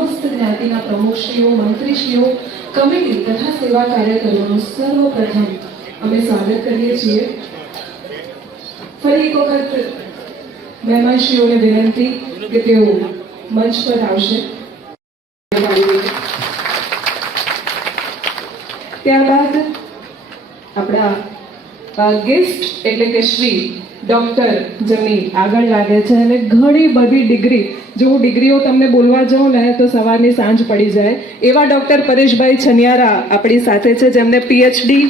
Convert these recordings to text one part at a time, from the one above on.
સમસ્ત જ્ઞાતિના પ્રમુખશ્રીઓ, મંત્રીશ્રીઓ, કમિટી તથા સેવા કાર્યકરોનું સર્વપ્રથમ અમે સ્વાગત કરીએ છીએ. ફરી એક વખત મહેમાનશ્રીઓને વિનંતી કે તેઓ મંચ પર આવશે. ત્યારબાદ આપણા ગેસ્ટ એટલે કે શ્રી ડોક્ટર જેમની આગળ લાગે છે અને ઘણી બધી ડિગ્રી, જો હું ડિગ્રીઓ તમને બોલવા જાઉં ને તો સવારની સાંજ પડી જાય એવા ડોક્ટર પરેશભાઈ છનિયારા આપણી સાથે છે, જેમને PhD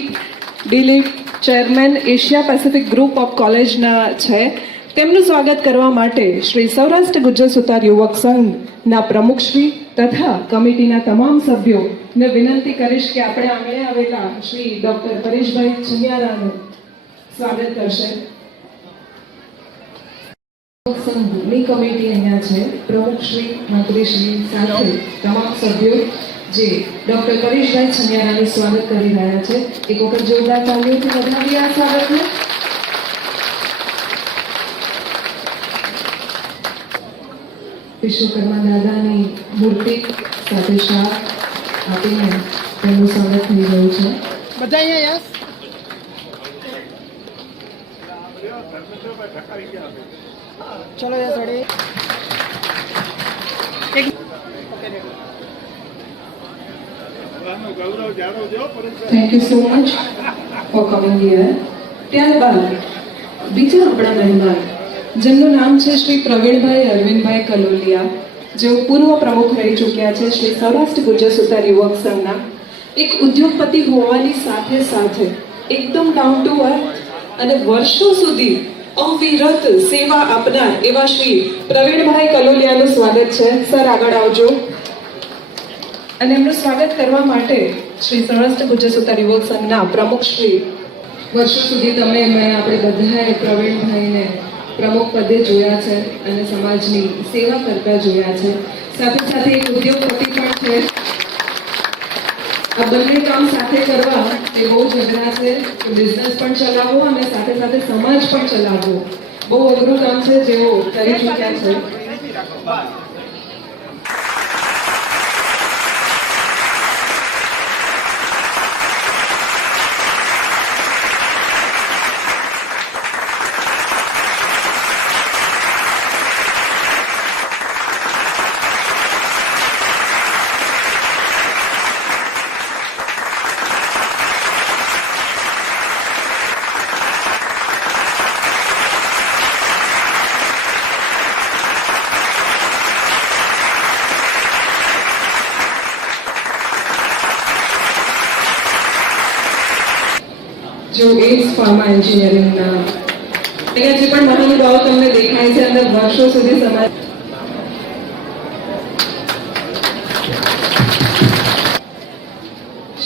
DLitt chairman Asia Pacific group of કોલેજના છે. તેમનું સ્વાગત કરવા માટે શ્રી સૌરાષ્ટ્ર ગુજ્જર સુતાર યુવક સંઘના પ્રમુખશ્રી તથા કમિટીના તમામ સભ્યોને વિનંતી કરીશ કે આપણે આંગણે આવેલા શ્રી ડોક્ટર પરેશભાઈ છનિયારાનું સ્વાગત કરશે. સંઘની કમિટી અહીંયા છે, પ્રમુખશ્રી, મંત્રીશ્રી સાથે તમામ સભ્યો જે ડોક્ટર પરેશભાઈ છનિયારાનું સ્વાગત કરી રહ્યા છે. એક વખત જોરદાર તાળીઓથી વધાવીએ આ સ્વાગતને. વિશ્વકર્મા દાદાની મૂર્તિ સાથે શાલ આપીને તેમનું સ્વાગત થઈ રહ્યું છે. બધા અહીંયા યસ. ચલો yes ready. Thank you so much for coming here. ત્યારબાદ બીજા આપણા મહેમાન જેમનું નામ છે શ્રી પ્રવીણભાઈ અરવિંદભાઈ કલોલિયા, જેઓ પૂર્વ પ્રમુખ રહી ચૂક્યા છે શ્રી સૌરાષ્ટ્ર ગુજ્જર સુતાર યુવક સંઘના. એક ઉદ્યોગપતિ હોવાની સાથે સાથે એકદમ ડાઉન ટુ અર્થ અને વર્ષો સુધી અવિરત સેવા આપનાર એવા શ્રી પ્રવીણભાઈ કલોલિયાનું સ્વાગત છે. સર આગળ આવજો. અને એમનું સ્વાગત કરવા માટે શ્રી સૌરાષ્ટ્ર ગુજ્જર સુતાર યુવક સંઘના પ્રમુખ શ્રી, વર્ષો સુધી આપણે બધાએ પ્રવીણભાઈને પ્રમુખ પદે જોયા છે અને સમાજની સેવા કરતા જોયા છે. સાથે સાથે એક ઉદ્યોગપતિ પણ છે. આ બંને કામ સાથે કરવા એ બહુ જ અઘરા છે. બિઝનેસ પણ ચલાવવો અને સાથે સાથે સમાજ પણ ચલાવવો બહુ અઘરું કામ છે, જેઓ કરી ચૂક્યા છે. જો એસ ફાર્મા એન્જિનિયરિંગના અહીંયા જે પણ મહાનુભાવો તમને દેખાય છે, અંદર વર્ષો સુધી સમાજ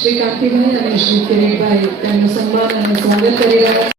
શ્રી કાંતિભાઈ અને શ્રી કિરીટભાઈ તેમનું સન્માન અને સ્વાગત કરી રહ્યા છે.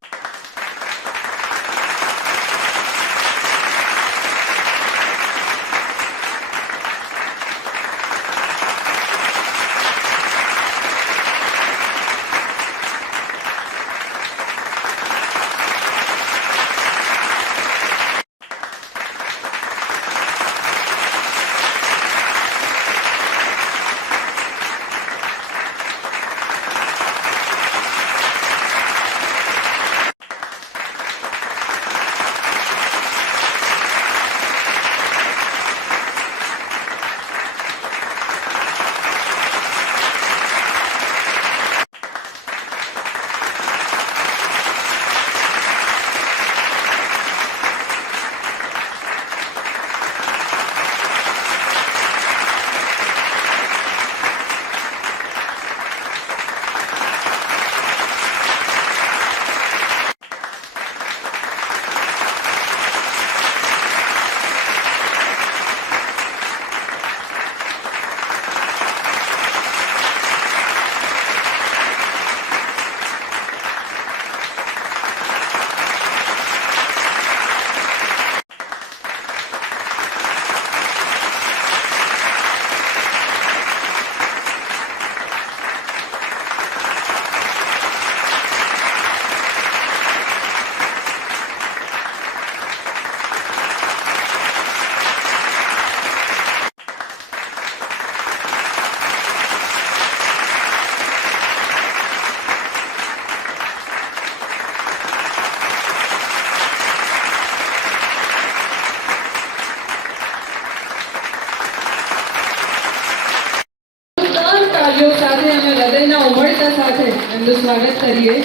સાથે એમનું સ્વાગત કરીએ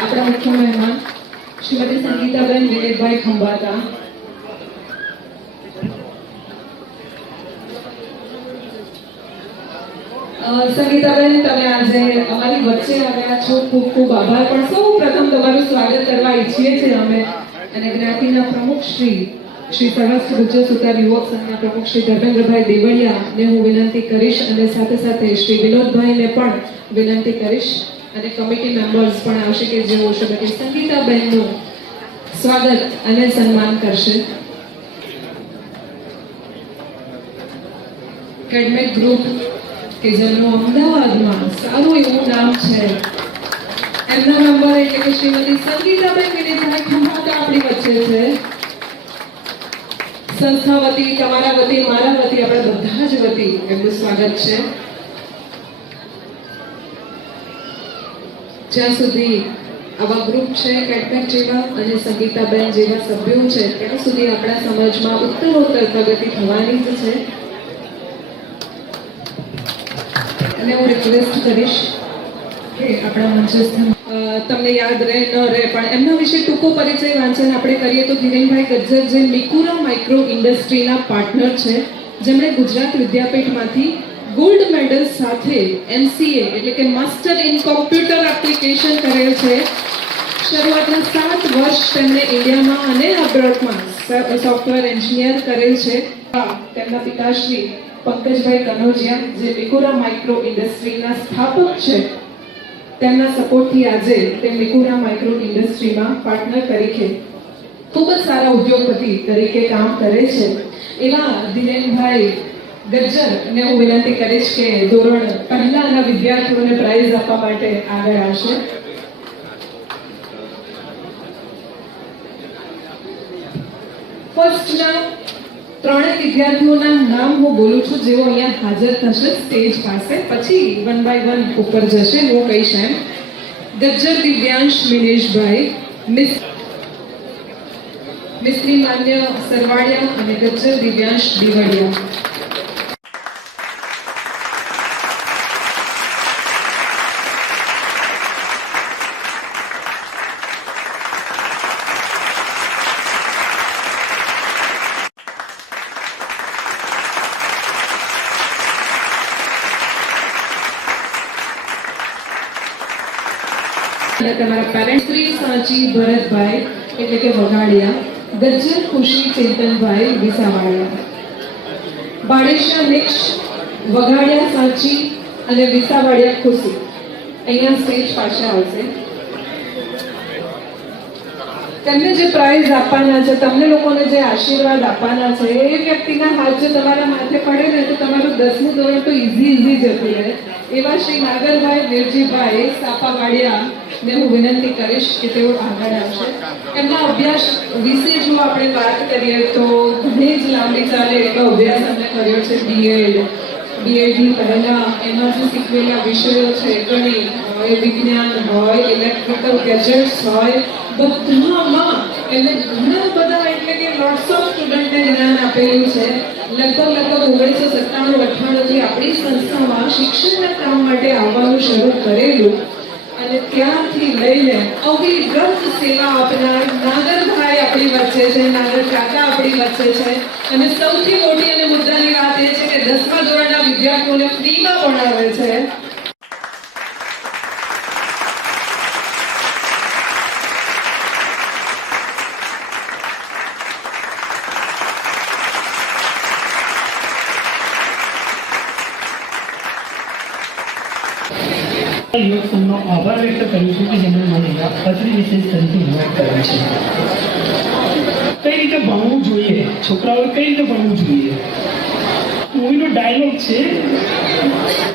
આપણા મુખ્ય મહેમાન શ્રીમતી સંગીતાબેન વિવેકભાઈ ખંભાતા. સંગીતાબેન, તમે આજે અમારી વચ્ચે આવ્યા છો, ખૂબ ખૂબ આભાર. પણ સૌ પ્રથમ તમારું સ્વાગત કરવા ઈચ્છીએ છીએ અમે અને જ્ઞાતિના પ્રમુખ શ્રી સર્વસ્વ ગુજ્જર સુતાર યુવક સંઘના પ્રમુખ શ્રી ધર્મેન્દ્રભાઈ દેવળિયાને હું વિનંતી કરીશ અને સાથે સાથે શ્રી વિનોદભાઈને પણ વિનંતી કરીશ અને કમિટી મેમ્બર્સ પણ આવશે કે જેઓ શ્રીમતી સંગીતાબેનનું સ્વાગત અને સન્માન કરશે. કેડમેટ ગ્રુપ કે જેમનું અમદાવાદમાં સારું એવું નામ છે, એમના મેમ્બર એટલે કે શ્રીમતી સંગીતાબેન વિનયભાઈ ખંભાતા આપણી વચ્ચે છે. સંસ્થા વતી, તમારા વતી, મારા વતી, આપણા બધા જ વતી એમનું સ્વાગત છે. જ્યાં સુધી આવા ગ્રુપ છે કેડમેટ જેવા અને સંગીતાબેન જેવા સભ્યો છે ત્યાં સુધી આપણા સમાજમાં ઉત્તરોત્તર પ્રગતિ થવાની જ છે. અને હું રિક્વેસ્ટ કરીશ કે આપણા મંચસ્થ તમને યાદ રહે ન રહે પણ એમના વિશે ટૂંકો પરિચય વાંચન આપણે કરીએ તો ધીરેનભાઈ ગજ્જર જે મિકુરા માઇક્રો ઇન્ડસ્ટ્રીના પાર્ટનર છે, જેમણે ગુજરાત વિદ્યાપીઠમાંથી ગોલ્ડ મેડલ સાથે MCA એટલે કે માસ્ટર ઇન કોમ્પ્યુટર એપ્લિકેશન કરેલ છે. શરૂઆતના 7 વર્ષ તેમણે ઇન્ડિયામાં અને અબ્રોડમાં સોફ્ટવેર એન્જિનિયર કરેલ છે. તેમના પિતાશ્રી પંકજભાઈ કનોજિયા જે મિકુરા માઇક્રો ઇન્ડસ્ટ્રીના સ્થાપક છે, તેમના સપોર્ટથી આજે તે મિકુરા માઇક્રો ઇન્ડસ્ટ્રીમાં પાર્ટનર તરીકે ખૂબ જ સારા ઉદ્યોગપતિ તરીકે કામ કરે છે. એવા ધીરેનભાઈ ગજ્જરને હું વિનંતી કરીશ કે ધોરણ પહેલાના વિદ્યાર્થીઓને પ્રાઇઝ આપવા માટે આગળ આવશે. ફર્સ્ટના 3 વિદ્યાર્થીઓના નામ હું બોલું છું જેઓ અહીંયા હાજર થશે સ્ટેજ પાસે, પછી 1 બાય 1 ઉપર જશે. હું કહીશ એમ: ગજ્જર દિવ્યાંશ મિનેશભાઈ, મિસ્ત્રી માન્ય સરવાડિયા અને ગજ્જર દિવ્યાંશ દિવડિયા. અને તમારા પેરેન્ટ શ્રી સાંચી ભરતભાઈ એટલે કે વગાડિયા, ગજ્જર ખુશી ચેતનભાઈ વિસાવાડિયા. બાળેશા નિક્ષ, વગાડિયા સાંચી અને વિસાવાડિયા ખુશી અહીંયા સ્ટેજ પાસે આવશે. તેમને જે પ્રાઇઝ આપવાના છે, તમને લોકોને જે આશીર્વાદ આપવાના છે, એ વ્યક્તિના હાથ જો તમારા માથે પડે ને તો તમારું 10મું ધોરણ તો ઈઝી જતું રહે. એવા શ્રી નાગરભાઈ વેરજીભાઈ સાપાવાડિયા ને હું વિનંતી કરીશ કે તેઓ આગળ આવશે. એમના અભ્યાસ વિશે જો આપણે વાત કરીએ તો ઘણી જ લાંબી ચાલે એટલો અભ્યાસ એમણે કર્યો છે. બીએડની પહેલા એમાં જે શીખવેલા વિષયો છે, ગણિત હોય, વિજ્ઞાન હોય, ઇલેક્ટ્રિકલ ગેજેટ્સ હોય, બધામાં એમને ઘણા બધા એટલે કે લોટ્સ ઓફ સ્ટુડન્ટને જ્ઞાન આપેલું છે. લગભગ 1997-98 થી આપણી સંસ્થામાં શિક્ષણના કામ માટે આવવાનું શરૂ કરેલું અને ત્યાંથી લઈને અવિરત સેવા આપનાર નાગરભાઈ આપણી વચ્ચે છે, નાગર કાકા આપણી વચ્ચે છે. અને સૌથી મોટી અને મુદ્દાની વાત એ છે કે 10મા ધોરણના વિદ્યાર્થીઓને ફ્રીમાં ભણાવે છે. યુવક સંઘનો આભાર વ્યક્ત કરું છું કે જેમણે મને અત્રે વિશેષ તરીકે ઇન્વાઇટ કર્યો છે. કઈ રીતે ભણવું જોઈએ, છોકરાઓએ કઈ રીતે ભણવું જોઈએ. मूवी નો डायलॉग છે,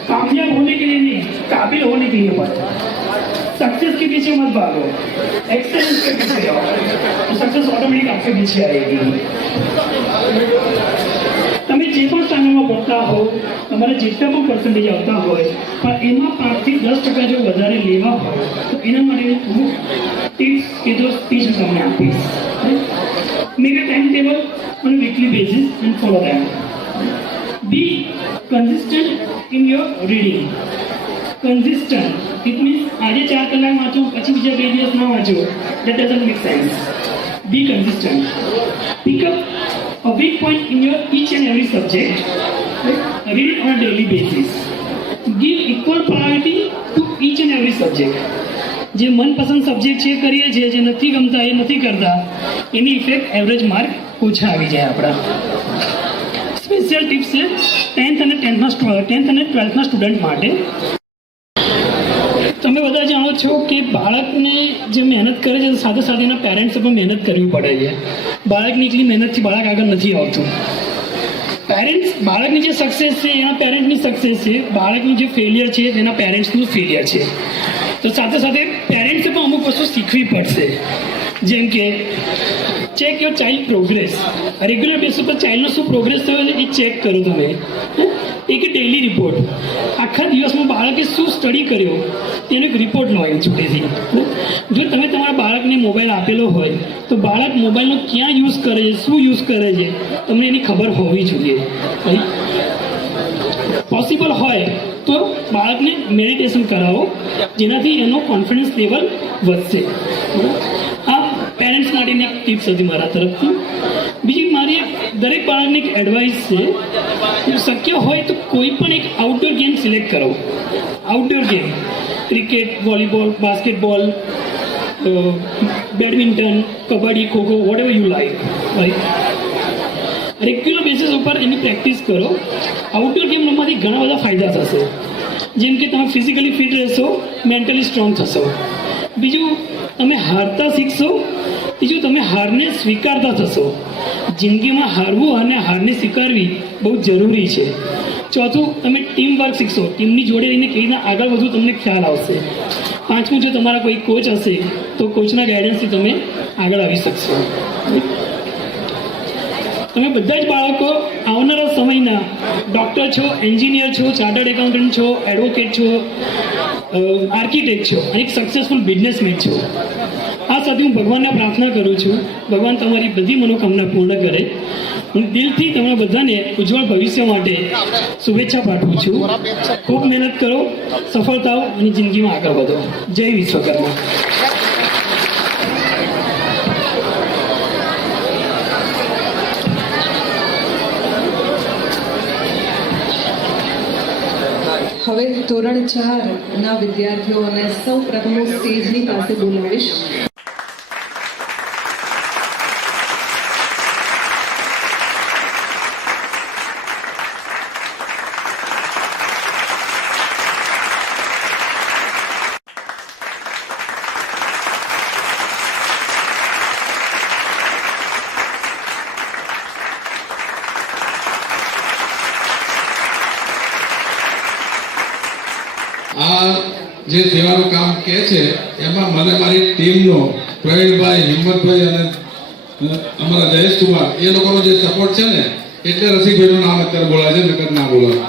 कामयाब होने के लिए नहीं, काबिल होने के लिए पढ़ो. सक्सेस के पीछे मत भागो, एक्सेलेंस के पीछे जाओ, तो सक्सेस ऑटोमेटिक आपके पीछे आएगी. તમે જે પણ સ્ટાન્ડર્ડમાં ભણતા હો, તમારે જેટલા પણ પર્સન્ટેજ આવતા હોય, પણ એમાં 5 થી 10% જો વધારે લેવા હોય તો એના માટે હું ટિપ્સ કે જો સ્પીચ તમને આપીશ. Make a time table on a weekly basis and follow them. Be consistent in your reading. Consistent. It means આજે 4 કલાક વાંચો પછી બીજા 2 દિવસ ના વાંચો. That doesn't make sense. Be consistent. Pick up a weak point in your each and every subject. Read it on a daily basis. Give equal priority to each and every subject. જે મનપસંદ subject છે કરીએ છીએ, જે નથી ગમતા એ નથી કરતા, એની ઇફેક્ટ એવરેજ માર્ક ઓછા આવી જાય આપણા. સ્પેશિયલ ટિપ્સ છે 10th અને 12thના સ્ટુડન્ટ માટે. તમે બધા જાણો છો કે બાળકને જે મહેનત કરે છે સાથે સાથે એના પેરેન્ટ્સે પણ મહેનત કરવી પડે છે. બાળકની એટલી મહેનતથી બાળક આગળ નથી આવતું. બાળકની જે સક્સેસ છે એના પેરેન્ટ્સની સક્સેસ છે, બાળકનું જે ફેલિયર છે એના પેરેન્ટ્સનું ફેલિયર છે. તો સાથે સાથે પેરેન્ટ્સે પણ અમુક વસ્તુ શીખવી પડશે. જેમ કે check your child progress. Regular basis પર ચાઇલ્ડનો શું પ્રોગ્રેસ થયો છે એ ચેક કરો તમે. એક ડેઇલી રિપોર્ટ, આખા દિવસમાં બાળકે શું સ્ટડી કર્યો તેનો એક રિપોર્ટ લો એ છૂટેથી. જો તમે તમારા બાળકને મોબાઈલ આપેલો હોય તો બાળક મોબાઈલનો ક્યાં યુઝ કરે છે, શું યુઝ કરે છે, તમને એની ખબર હોવી જોઈએ. પોસિબલ હોય તો બાળકને મેડિટેશન કરાવો, જેનાથી એનો કોન્ફિડન્સ લેવલ વધશે. આ પેરેન્ટ્સ માટેની એક ટિપ્સ હતી મારા તરફથી. બીજી મારી દરેક બાળકને એક એડવાઇસ છે, શક્ય હોય તો કોઈ પણ એક આઉટડોર ગેમ સિલેક્ટ કરો. Outdoor game, cricket, volleyball, basketball, badminton, kabaddi, kho kho, whatever you like. Regular basis ઉપર એની પ્રેક્ટિસ કરો. આઉટડોર ગેમ રમવાથી ઘણા બધા ફાયદા થશે. જેમ કે તમે ફિઝિકલી ફિટ રહેશો, મેન્ટલી સ્ટ્રોંગ થશો. બીજું, તમે હારતા શીખશો. ત્રીજું, તમે હારને સ્વીકારતા થશો. જિંદગીમાં હારવું અને હારને સ્વીકારવી બહુ જરૂરી છે. ચોથું, તમે ટીમ વર્ક શીખશો. ટીમની જોડે રહીને કેવી રીતના આગળ વધવું તમને ખ્યાલ આવશે. પાંચમું, જો તમારા કોઈ કોચ હશે તો કોચના ગાઈડન્સથી તમે આગળ આવી શકશો. તમે બધા જ બાળકો આવનારા સમયના ડૉક્ટર છો, એન્જિનિયર છો, ચાર્ટર્ડ એકાઉન્ટન્ટ છો, એડવોકેટ છો, આર્કિટેક્ટ છો અને એક સક્સેસફુલ બિઝનેસમેન છો. આ સાથે હું ભગવાનને પ્રાર્થના કરું છું, ભગવાન તમારી બધી મનોકામના પૂર્ણ કરે. હું દિલથી તમને બધાને ઉજ્જવળ ભવિષ્ય માટે શુભેચ્છા પાઠવું છું. ખૂબ મહેનત કરો, સફળ થાઓ અને જિંદગીમાં આગળ વધો. જય વિશ્વકર્મા. હવે ધોરણ 4 ના વિદ્યાર્થીઓને સૌ પ્રથમ સ્ટેજની પાસે બોલાવીશ. આ જે સેવાનું કામ કે છે એમાં મને મારી ટીમનો પ્રવીણભાઈ, હિંમતભાઈ અને અમારા જયેશકુમાર એ લોકોનો જે સપોર્ટ છે ને એટલે રસિકભાઈનું નામ અત્યારે બોલાય છે, નકર ના બોલાય.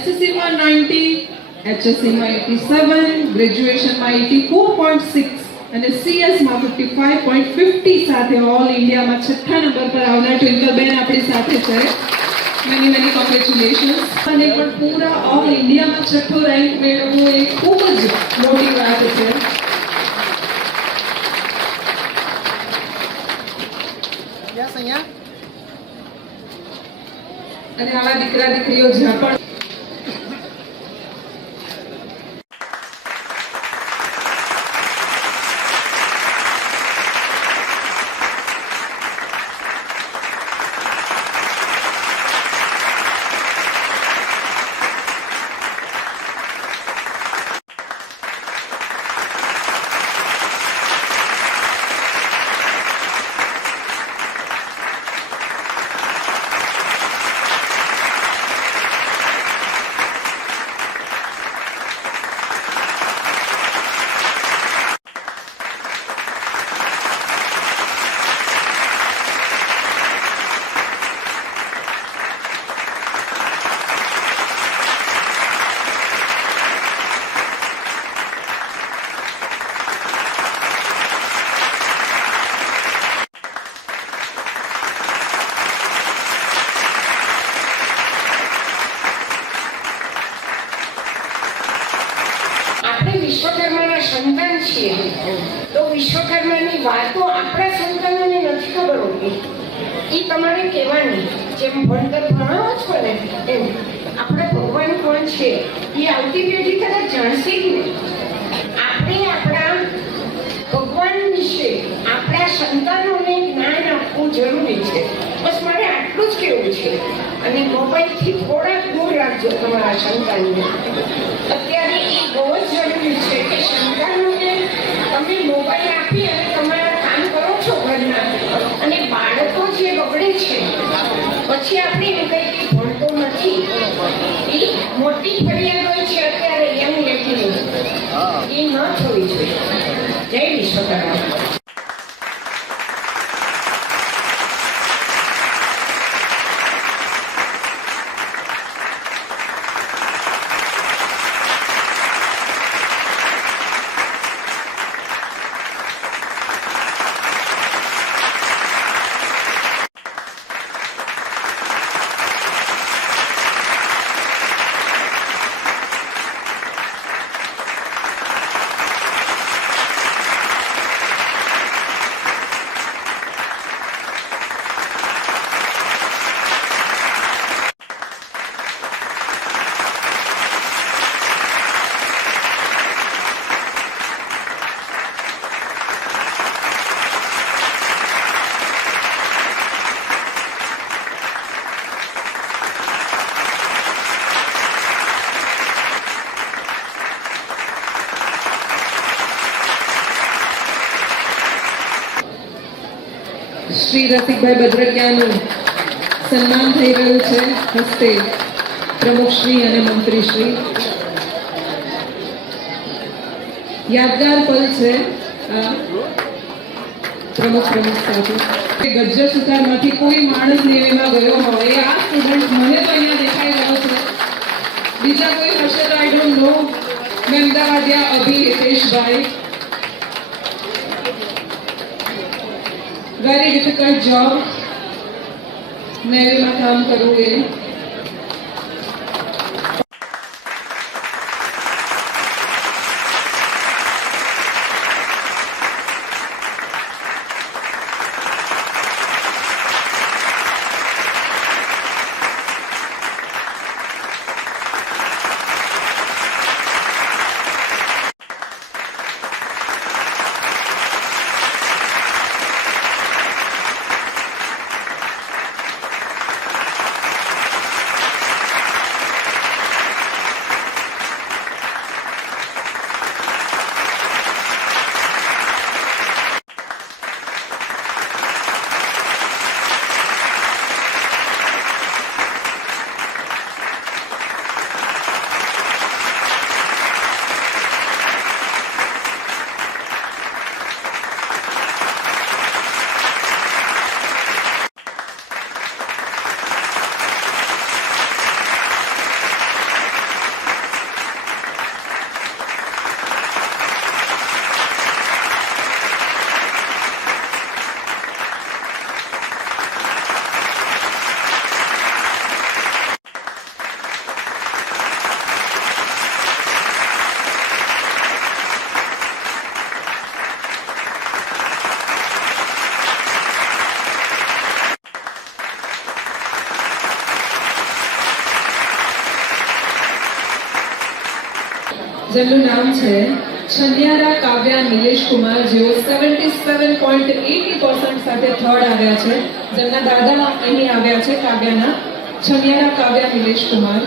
SSC માં 90, HSC માં 87, ગ્રેજ્યુએશનમાં 84.6 અને CS માં 55.50 સાથે ઓલ ઇન્ડિયામાં 6થા નંબર પર આવનાર ટ્વિંકલબેન આપણી સાથે છે. Many congratulations. અને પણ પૂરા ઓલ ઇન્ડિયામાં 6થો રેન્ક મેળવવો એ ખૂબ જ મોટી વાત છે. યસ, અહીંયા. અને આવા દીકરા દીકરીઓ જ્યાં પણ છીએ તો વિશ્વકર્માની વાતો આપણા સંતાનોને નથી ખબર હોતી. એ તમારે કહેવાની, જેમ ભણતર ભણાવો છો ને એમ આપણા ભગવાન કોણ છે એ આવતી પેઢી કદાચ જાણશે જ નહીં. આપણે આપણા ભગવાન વિશે આપણા સંતાનોને જ્ઞાન આપવું જરૂરી છે. બસ મારે આટલું જ કહેવું છે. અને મોબાઈલથી થોડા દૂર રાખજો તમારા સંતાનને. અત્યારે એ બહુ જ જરૂરી છે કે સંતાનોને તમે મોબાઈલ આપી અને તમારા કામ કરો છો ઘરના, અને બાળકો જે બગડે છે પછી આપણે એમ કહીએ કે ભણતો નથી. એ મોટી ફરિયાદ હોય છે અત્યારે યંગ લેડીની. એ ન થવી જોઈએ. જય વિશ્વકર્મા. શ્રી રસિકભાઈ બદ્રકિયાનું સન્માન થઈ રહ્યું છે હસ્તે પ્રમુખશ્રી અને મંત્રીશ્રી. યાદગાર પલ છે આ પ્રમુખ સાથે. ગજ્જર સુધારમાંથી કોઈ માણસ નેવીમાં ગયો હોય, આ સ્ટુડન્ટ મને તો અહીંયા દેખાઈ રહ્યો છે. બીજા કોઈ હશે તો આઈ ડોન્ટ નો. અમદાવાદિયા અભી હિતેશભાઈ. વેરી ડિફિકલ્ટ જોબ નેવીમાં કામ કરવું એ. જેમનું નામ છે છન્યારા કાવ્યા નિલેશ કુમાર, જેઓ 77.80% સાથે થર્ડ આવ્યા છે. જેમના દાદા અહીં આવ્યા છે કાવ્યાના. છન્યારા કાવ્યા નિલેશ કુમાર.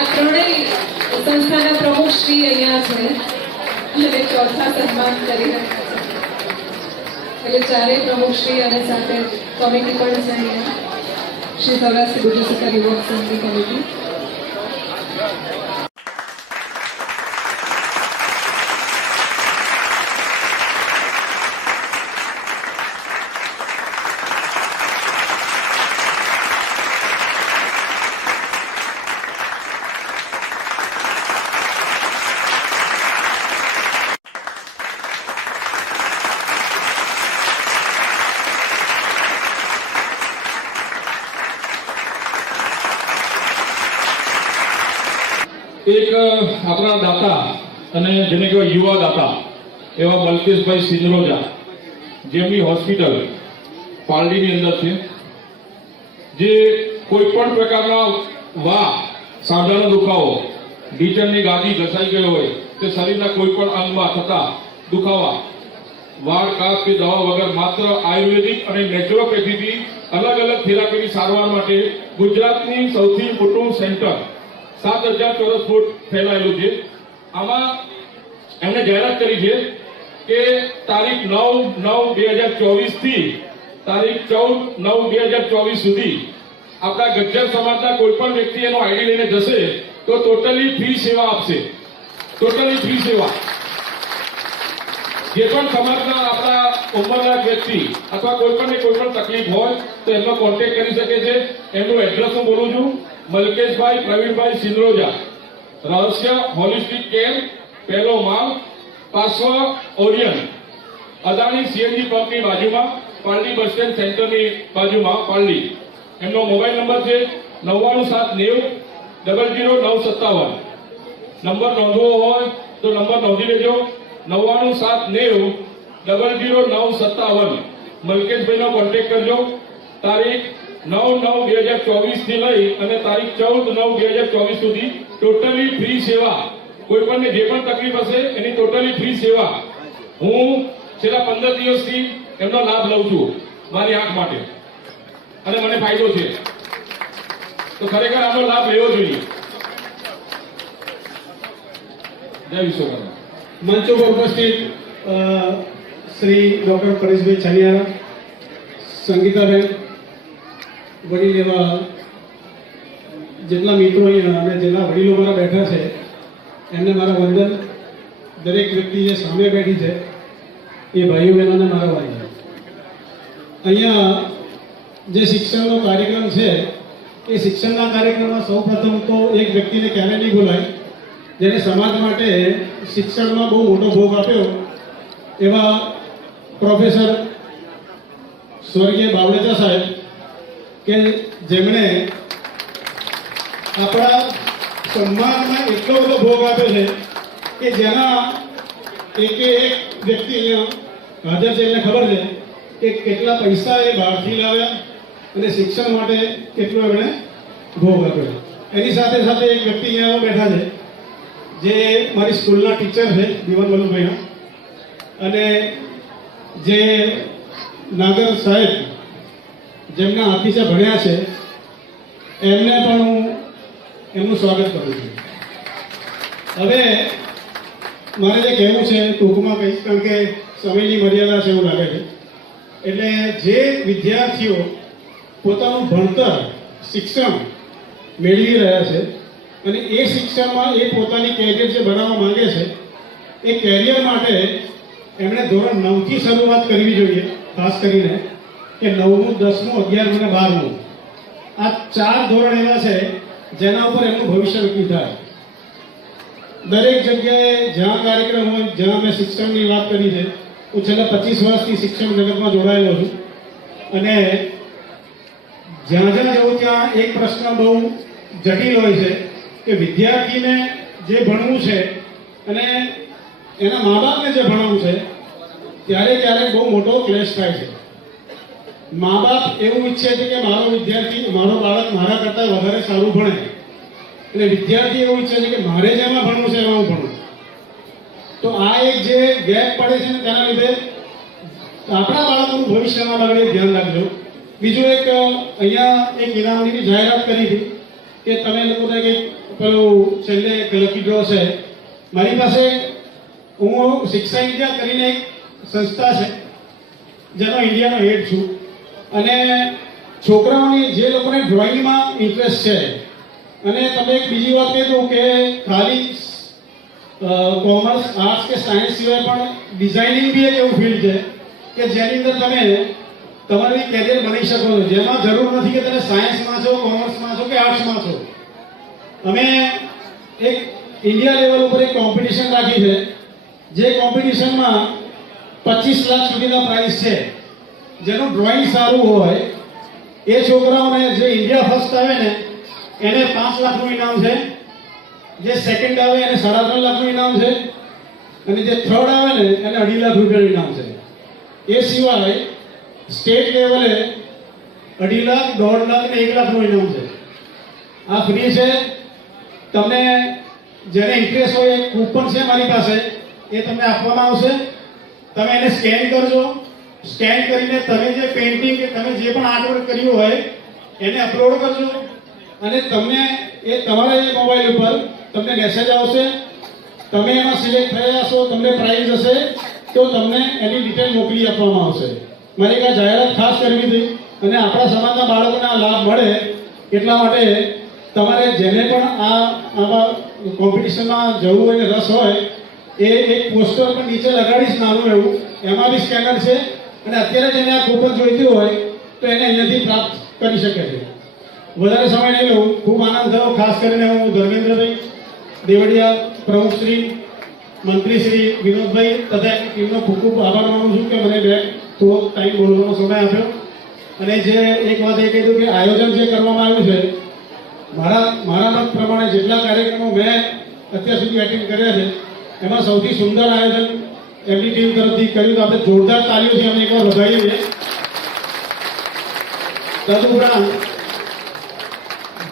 આ ત્રણેય સંસ્થાના પ્રમુખ શ્રી અહીંયા છે અને ચોથા સન્માન કરી રહ્યા છે. એટલે ચારેય પ્રમુખ શ્રી અને સાથે કમિટી પણ છે અહીંયા. શ્રી સૌરાષ્ટ્ર ગુજર સત્તા યુવક સંઘની કમિટી. એક આપણા દાતા અને જેને કહેવાય યુવા દાતા એવા મલકેશભાઈ સિંદરોજા, જેમની હોસ્પિટલ પાલડીની અંદર છે, જે કોઈ પણ પ્રકારના સાંધાનો દુખાવો, ઢીચણની ગાદી ઘસાઈ ગયો હોય કે શરીરના કોઈ પણ અંગમાં થતા દુખાવા, વાળ કાપ કે દવા વગર માત્ર આયુર્વેદિક અને નેચરોપેથીથી અલગ અલગ થેરાપીની સારવાર માટે ગુજરાતની સૌથી મોટું સેન્ટર 7000 ચોરસ ફૂટ ફેલાયેલું છે. આમાં એમણે જાહેરાત કરી છે કે તારીખ 9/9/2024 થી તારીખ 14/9/2024 સુધી આપણા ગજ્જર સમાજના કોઈ પણ વ્યક્તિ એનો આઈડી લઈને જશે તો ટોટલી ફ્રી સેવા આપશે. ટોટલી ફ્રી સેવા. જે પણ સમાજના આપણા ઉંમરલાયક વ્યક્તિ અથવા કોઈ પણ તકલીફ હોય તો એમનો કોન્ટેક્ટ કરી શકે છે. એમનું એડ્રેસ હું બોલું છું: મલકેશભાઈ પ્રવીણભાઈ સિંદરોજા, રહસ્ય હોલિસ્ટિક કેર, પહેલો માળ, પાછળ ઓરિયન, અદાણી સીએનજી પંપની બાજુમાં, પાલડી બસ સ્ટેન્ડ સેન્ટરની બાજુમાં, પાલડી. એમનો મોબાઈલ નંબર છે 9979000957. નંબર નોંધવો હોય તો નંબર નોંધી લેજો: 9979000957. મલકેશભાઈનો કોન્ટેક્ટ કરજો. તારીખ 9/9/2024 થી લઈ અને તારીખ 14/9/2024 સુધી ટોટલી ફ્રી સેવા. કોઈ પણ જે પણ તકલીફ હશે એની ટોટલી ફ્રી સેવા. હું છેલ્લા 15 દિવસથી એમનો લાભ લઉં છું મારી આંખ માટે અને મને ફાયદો છે. તો ખરેખર આનો લાભ લેવો જોઈએ. જય વિશ્વકર્મા. મંચ ઉપર ઉપસ્થિત શ્રી ડોક્ટર પરેશભાઈ છાનિયારા, સંગીતાબેન, વડીલ એવા જેટલા મિત્રો અહીંયા અને જેટલા વડીલો મારા બેઠા છે એમને મારા વંદન. દરેક વ્યક્તિ જે સામે બેઠી છે એ ભાઈઓ બહેનોને મારા વાંદન. અહીંયા જે શિક્ષણનો કાર્યક્રમ છે એ શિક્ષણના કાર્યક્રમમાં સૌ પ્રથમ તો એક વ્યક્તિને ક્યારે નહીં ભૂલાય જેને સમાજ માટે શિક્ષણમાં બહુ મોટો ભોગ આપ્યો એવા પ્રોફેસર સ્વર્ગીય બાવળેજા સાહેબ, કે જેમણે આપણા સન્માનમાં એટલો બધો ભોગ આપ્યો છે કે જેના એક વ્યક્તિ અહીંયા હાજર છે એને ખબર છે કે કેટલા પૈસા એ બહારથી લાવ્યા અને શિક્ષણ માટે કેટલો એમણે ભોગ આપ્યો. એની સાથે સાથે એક વ્યક્તિ અહીંયા બેઠા છે જે મારી સ્કૂલના ટીચર છે, દીવાન વલ્લભભાઈના, અને જે નાગર સાહેબ જેમના હાથીસે ભણ્યા છે એમને પણ હું એમનું સ્વાગત કરું છું. હવે મારે જે કહેવું છે ટૂંકમાં કહીશ, કારણ કે સમયની મર્યાદા છે એવું લાગે છે. એટલે જે વિદ્યાર્થીઓ પોતાનું ભણતર શિક્ષણ મેળવી રહ્યા છે અને એ શિક્ષણમાં એ પોતાની કેરિયર જે બનાવવા માંગે છે એ કેરિયર માટે એમણે ધોરણ 9 થી શરૂઆત કરવી જોઈએ. ખાસ કરીને કે 9મું, 10મું, 11મું અને 12મું આ 4 ધોરણ એવા છે જેના ઉપર એમનું ભવિષ્ય નક્કી થાય. દરેક જગ્યાએ જ્યાં કાર્યક્રમ હોય, જ્યાં મેં શિક્ષણની વાત કરી છે, હું છેલ્લા 25 વર્ષથી શિક્ષણ જગતમાં જોડાયેલો છું અને જ્યાં જ્યાં જવું ત્યાં એક પ્રશ્ન બહુ જટિલ હોય છે કે વિદ્યાર્થીને જે ભણવું છે અને એના મા બાપને જે ભણવું છે ત્યારે ક્યારેક બહુ મોટો ક્લેશ થાય છે. મા બાપ એવું ઈચ્છે છે કે મારો વિદ્યાર્થી, મારો બાળક મારા કરતાં વધારે સારું ભણે, અને વિદ્યાર્થી એવું ઈચ્છે છે કે મારે જેમાં ભણવું છે એમાં હું ભણું. તો આ એક જે ગેપ પડે છે ને તેના લીધે આપણા બાળકોનું ભવિષ્યમાં બગડે, ધ્યાન રાખજો. બીજું એક અહીંયા એક ઇનામની જાહેરાત કરી હતી કે તમે લોકોને કંઈક પેલું છેલ્લે લકી ડ્રો છે. મારી પાસે હું શિક્ષા ઇન્ડિયા કરીને એક સંસ્થા છે જેનો ઇન્ડિયાનો હેડ છું અને છોકરાઓની જે લોકોને ડ્રોઈંગમાં ઇન્ટરેસ્ટ છે, અને તમે એક બીજી વાત કહી દઉં કે ખાલી કોમર્સ, આર્ટ્સ કે સાયન્સ સિવાય પણ ડિઝાઇનિંગ બી એક એવું ફિલ્ડ છે કે જેની અંદર તમે તમારી કેરિયર બનાવી શકો છો, જેમાં જરૂર નથી કે તમે સાયન્સમાં છો, કોમર્સમાં છો કે આર્ટ્સમાં છો. અમે એક ઇન્ડિયા લેવલ ઉપર એક કોમ્પિટિશન રાખી છે જે કોમ્પિટિશનમાં 25 લાખ સુધીના પ્રાઇઝ છે. જેનું ડ્રોઈંગ સારું હોય એ છોકરાઓને જે ઇન્ડિયા ફર્સ્ટ આવે ને એને 5 લાખનું ઇનામ છે જે સેકન્ડ આવે એને 3.5 લાખનું ઇનામ છે અને જે થર્ડ આવે ને એને 2.5 લાખ રૂપિયાનું ઇનામ છે. એ સિવાય સ્ટેટ લેવલે 2.5 લાખ, 1.5 લાખ અને 1 લાખનું ઇનામ છે. આ ફ્રી છે. તમને જેને ઇન્ટરેસ્ટ હોય કૂપન છે મારી પાસે, એ તમને આપવામાં આવશે. તમે એને સ્કેન કરજો. સ્કેન કરીને તમે જે પેઇન્ટિંગ કે તમે જે પણ આર્ટવર્ક કર્યું હોય એને અપલોડ કરજો અને તમને એ તમારા એ મોબાઈલ ઉપર તમને મેસેજ આવશે. તમે એમાં સિલેક્ટ થયા હશો, તમને પ્રાઇઝ હશે તો તમને એની ડિટેલ મોકલી આપવામાં આવશે. મારે એક આ જાહેરાત ખાસ કરવી હતી અને આપણા સમાજના બાળકોને આ લાભ મળે એટલા માટે તમારે જેને પણ આવા કોમ્પિટિશનમાં જવું હોય ને રસ હોય એ એક પોસ્ટર પણ નીચે લગાડીશ નાનું એવું, એમાં બી સ્કેનર છે અને અત્યારે જેને આ કૂપન જોઈતી હોય તો એને અહીંયાથી પ્રાપ્ત કરી શકે છે. વધારે સમય નહીં લઉં. ખૂબ આનંદ થયો. ખાસ કરીને હું ધર્મેન્દ્રભાઈ દેવડિયા, પ્રમુખશ્રી, મંત્રીશ્રી વિનોદભાઈ તથા એની ટીમનો ખૂબ ખૂબ આભાર માનું છું કે મને થોડો ટાઈમ બોલવાનો સમય આપ્યો. અને જે એક વાત એ કીધું કે આયોજન જે કરવામાં આવ્યું છે, મારા મત પ્રમાણે જેટલા કાર્યક્રમો મેં અત્યાર સુધી એટેન્ડ કર્યા છે એમાં સૌથી સુંદર આયોજન એમની ટીમ તરફથી કર્યું. તો આપણે જોરદાર તાલીઓથી અમે એકવાર વધારીએ છીએ. તદુપરાંત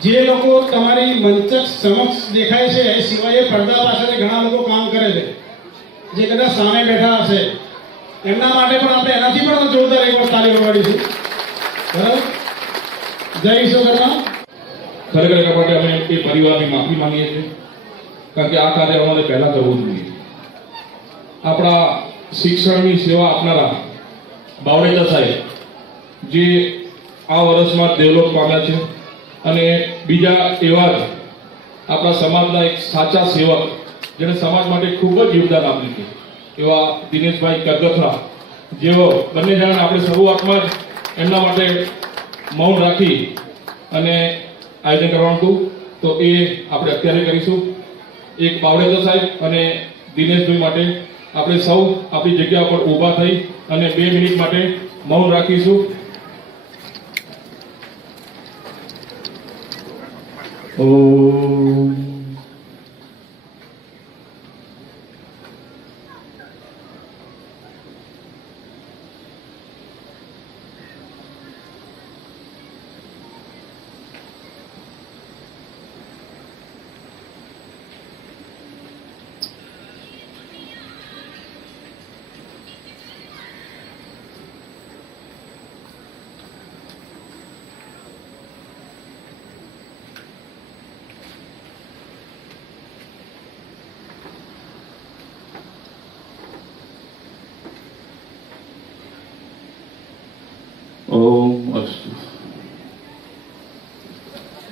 જે લોકો તમારી મંચ સમક્ષ દેખાય છે એ સિવાય પડદા પાછળ ઘણા લોકો કામ કરે છે, જે કદાચ સામે બેઠા હશે, એમના માટે પણ આપણે એનાથી પણ જોરદાર એકવાર તાળી વગાડીશું. બરાબર? જય વિશ્વકર્મા. ખરેખર એના માટે અમે એ પરિવારની માફી માંગીએ છીએ, કારણ કે આ કાર્ય અમારે પહેલા કરવું જોઈએ. આપણા શિક્ષણની સેવા આપનારા બાવળેજા સાહેબ જે આ વર્ષમાં ડેવલપ પામ્યા છે અને બીજા એવા જ આપણા સમાજના એક સાચા સેવક જેને સમાજ માટે ખૂબ જ યોગદાન આપ્યું છે એવા દિનેશભાઈ કરગથરા, જેઓ બંને જણાને આપણે શરૂઆતમાં જ એમના માટે મૌન રાખી અને આયોજન કરવાનું હતું, તો એ આપણે અત્યારે કરીશું. એક બાવળેજા સાહેબ અને દિનેશભાઈ માટે આપણે સૌ આપણી જગ્યા પર ઊભા થઈ અને 2 મિનિટ માટે મૌન રાખીશું. ઓમ. ઓમ અસ્તુ.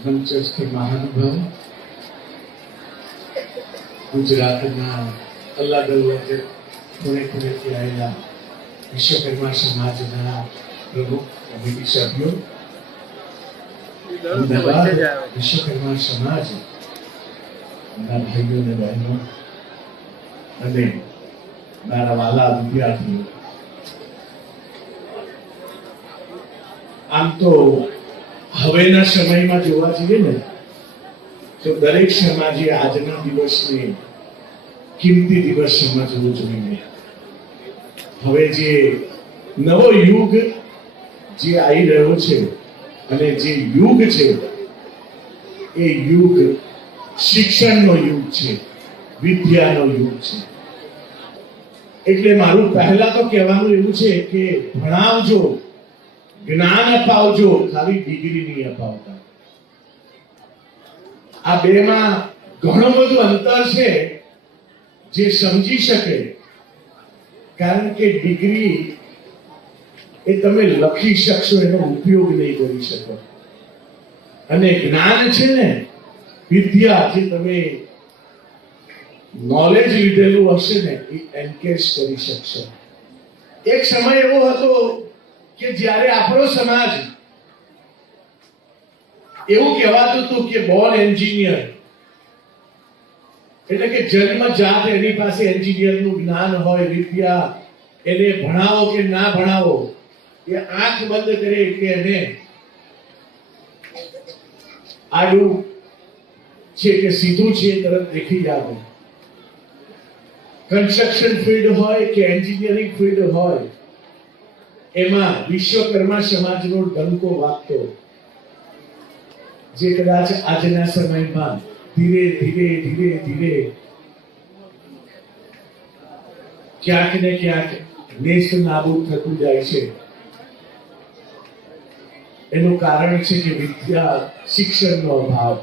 મંચસ્થ મહાનુભાવ, ગુજરાતના અલગ અલગ ખૂણેથી આવેલા વિશ્વકર્મા સમાજના પ્રમુખ કમિટી સભ્યો, અમદાવાદ વિશ્વકર્મા સમાજ ના ભાઈઓ અને બહેનો અને મારા વાલા વિદ્યાર્થીઓ, આમ તો હવેના સમયમાં જોવા જઈએ ને તો દરેક સમાજે આજના દિવસને કિંમતી દિવસ સમજવો જોઈએ. હવે જે નવો યુગ જે આવી રહ્યો છે અને જે યુગ છે એ યુગ શિક્ષણનો યુગ છે, વિદ્યાનો યુગ છે. એટલે મારું પહેલા તો કહેવાનું એવું છે કે ભણાવજો, જ્ઞાન અપાવજો, ખાલી ડિગ્રી નહીં અપાવતા. આ બેમાં ઘણું બધું અંતર છે જે સમજી શકે, કારણ કે ડિગ્રી એ તમે લખી શકશો, એનો ઉપયોગ નહીં કરી શકો. અને જ્ઞાન છે ને, વિદ્યા જે તમે નોલેજ લીધેલું હશે ને, એ એન્કેશ કરી શકશો. એક સમય એવો હતો કે જ્યારે આપણો સમાજ એવું કહેવાતું હતું કે બોર્ન એન્જિનિયર એટલે કે જન્મજાત એની પાસે એન્જિનિયરનું જ્ઞાન હોય, વિદ્યા, એને ભણાવો કે ના ભણાવો, એ આંખ બંધ કરે કે એને આડું છે કે સીધું છે એ તરત દેખી જાવ. કન્સ્ટ્રક્શન ફિલ્ડ હોય કે એન્જિનિયરિંગ ફિલ્ડ હોય, એમાં વિશ્વકર્મા સમાજનો ડંકો વાગતો, જે કદાચ આજના સમયમાં ધીરે ધીરે ધીરે ધીરે ક્યાંક ને ક્યાંક નેસ્ત નાબૂદ થતું જાય છે. એનું કારણ છે કે વિદ્યા, શિક્ષણનો અભાવ.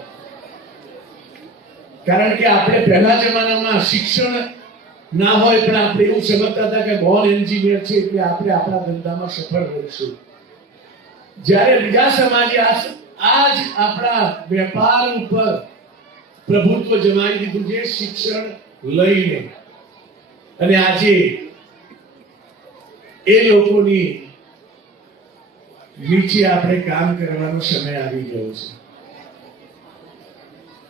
કારણ કે આપણે પહેલા જમાનામાં શિક્ષણ ના હોય પણ આપણે એવું સમજતા હતા કે બોર્ન એન્જિનિયર છે એટલે આપણે આપણા ધંધામાં સફળ રહીશું. જ્યારે બીજા સમાજે આ જ આપણા વેપાર ઉપર પ્રભુત્વ જમાવી દીધું છે શિક્ષણ લઈને, અને આજે એ લોકોની નીચે આપણે કામ કરવાનો સમય આવી ગયો છે.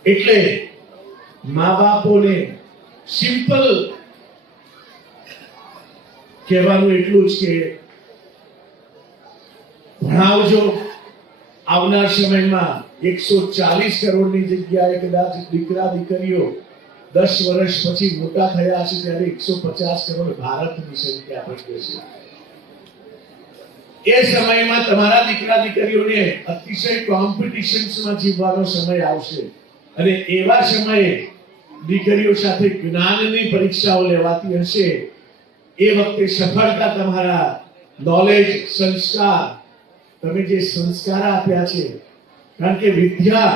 એટલે મા બાપોને સિમ્પલ કહેવાનું એટલું જ કે ભણાવજો. આવનાર સમયમાં 140 કરોડની જગ્યાએ કદાચ દીકરા દીકરીઓ 10 વર્ષ પછી મોટા થયા હશે ત્યારે 150 કરોડ ભારતની સંખ્યા બની જશે. એ સમયમાં તમારા દીકરા દીકરીઓને અતિશય કોમ્પિટિશન્સમાં જીવવાનો સમય આવશે, અને એવા સમયે દીકરીઓ સાથે જ્ઞાનની પરીક્ષાઓ લેવાતી હશે. એ વખતે સફળતા તમારા નોલેજ, સંસ્કાર, તમે જે સંસ્કાર આપ્યા છે, કારણ કે વિદ્યા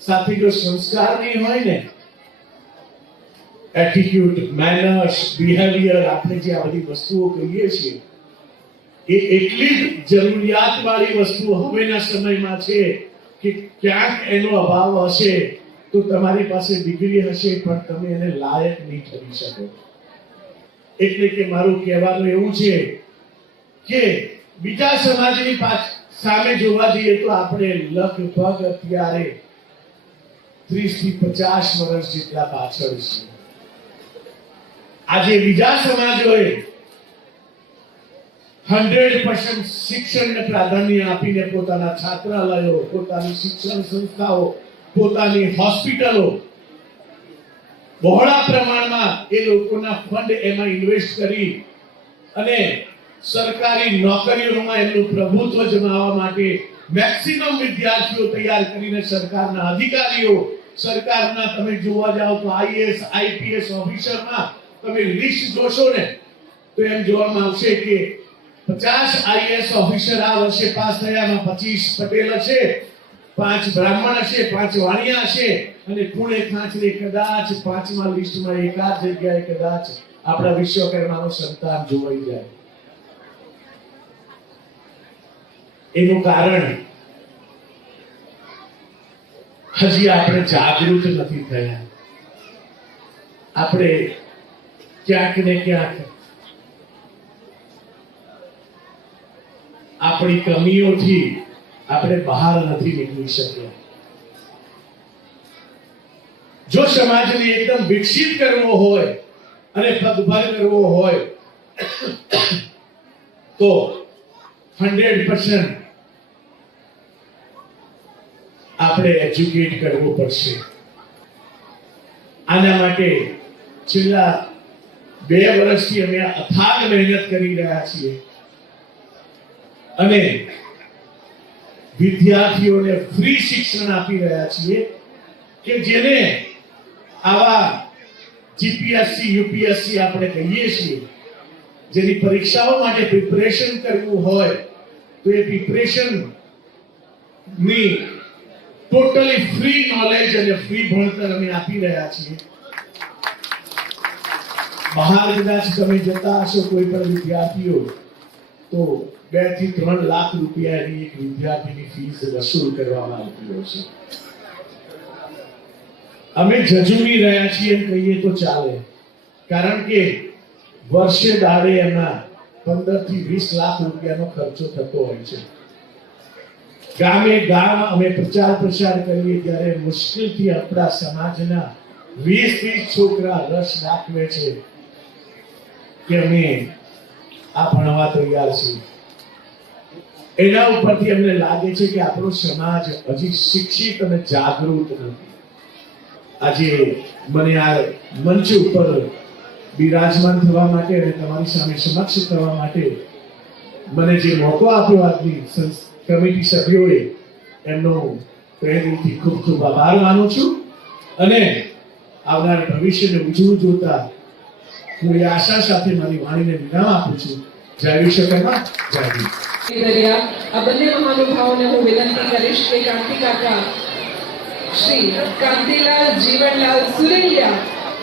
સાથે જો સંસ્કાર નહીં હોય ને, એટીટ્યુડ, મેનર્સ, બિહેવિયર, આપણે જે આ બધી વસ્તુઓ કહીએ છીએ એ એટલી જ જરૂરિયાત વાળી વસ્તુ હવેના સમયમાં છે કે ક્યાંક એનો અભાવ હશે તો તમારી પાસે ડિગ્રી હશે પણ તમે એને લાયક નહીં ઠરી શકો. એટલે કે મારું કહેવાનું એવું છે કે બીજા સમાજની સામે જોવા જઈએ તો આપણે લગભગ અત્યારે 30 થી 50 વર્ષ જેટલા પાછળ છીએ. આજે બીજા સમાજોએ 100% શિક્ષણને પ્રાધાન્ય આપીને પોતાના છાત્રાલયો, પોતાની શિક્ષણ સંસ્થાઓ, પોતાની હોસ્પિટલો બહોળા પ્રમાણમાં એ લોકોના ફંડ એમાં ઇન્વેસ્ટ કરી અને સરકારી નોકરીઓમાં એમનું પ્રભુત્વ જમાવવા માટે મેક્સિમમ વિદ્યાર્થીઓ તૈયાર કરીને સરકારના અધિકારીઓ, સરકારના તમે જોવા જાઓ તો આઈએએસ, આઈપીએસ ઓફિસરમાં તમે લિસ્ટ જોશો ને તો એમ જોવામાં આવશે કે 50 આઈએએસ ઓફિસર આ વર્ષે પાસ થયામાં 25 પટેલ હશે, 5 બ્રાહ્મણ હશે, 5 વાણિયા હશે, અને ખૂણે ખાંચરે કદાચ 5મા લિસ્ટમાં એકાદ જગ્યાએ કદાચ આપણા વિશ્વકર્માનો સંતાન જોવાઈ જાય. એનું કારણ હજી આપણે જાગૃત નથી થયા. આપણે ક્યાંક ને ક્યાંક આપણી કમીઓથી આપણે બહાર નથી નીકળી શક્યા. જો સમાજને એકદમ વિકસિત કરવો હોય અને પગભર કરવો હોય તો 100% આપણે એજ્યુકેટ કરવું પડશે. આના માટે છેલ્લા 2 વર્ષથી અમે અથાગ મહેનત કરી રહ્યા છીએ અને વિદ્યાર્થીઓને ફ્રી શિક્ષણ આપી રહ્યા છીએ કે જેને આવા જીપીએસસી, યુપીએસસી આપણે કહીએ છીએ, જેની પરીક્ષાઓ માટે પ્રિપરેશન કરવું હોય તો એ પ્રિપરેશન ની ટોટલી ફ્રી નોલેજ અને ફ્રી ભણતર અમે આપી રહ્યા છીએ. બહાર કદાચ તમે જતા હશો કોઈ પણ વિદ્યાર્થીઓ તો 2 થી 3 લાખ રૂપિયાની એક વિદ્યાર્થીની ફીસ વસૂલ કરવામાં આવતી હોય છે. અમે ઝઝૂમી રહ્યા છીએ એમ કહીએ તો ચાલે, કારણ કે વર્ષે દાડે એમાં 15 થી 20 લાખ રૂપિયાનો ખર્ચો થતો હોય છે. ગામે ગામ અમે પ્રચાર પ્રસાર કરીએ ત્યારે મુશ્કેલથી આપણા સમાજના 20-30 છોકરા રસ દાખવે છે કે અમે આ ભણવા તૈયાર છીએ. એના ઉપરથી અમને લાગે છે કે આપણો સમાજ હજી શિક્ષિત અને જાગૃત નથી. આજે મને આ મંચ ઉપર બિરાજમાન થવા માટે અને તમારી સામે સમક્ષ કરવા માટે મને જે મોકો આપ્યો આજની કમિટી સભ્યોએ એમનો પ્રેમથી ખૂબ ખૂબ આભાર માનું છું અને આવનાર ભવિષ્યને ઉજળું જોતા હું એ આશા સાથે મારી વાણીને વિરામ આપું છું. જય વિશ્વકર્મા, જય ભીમ. દરિયા આ બંને મહાનુભાવોને હું વિનંતી કરીશ કે ક્રાંતિ કાકા શ્રી કાંતિલાલ જીવનલાલ સુરેલિયા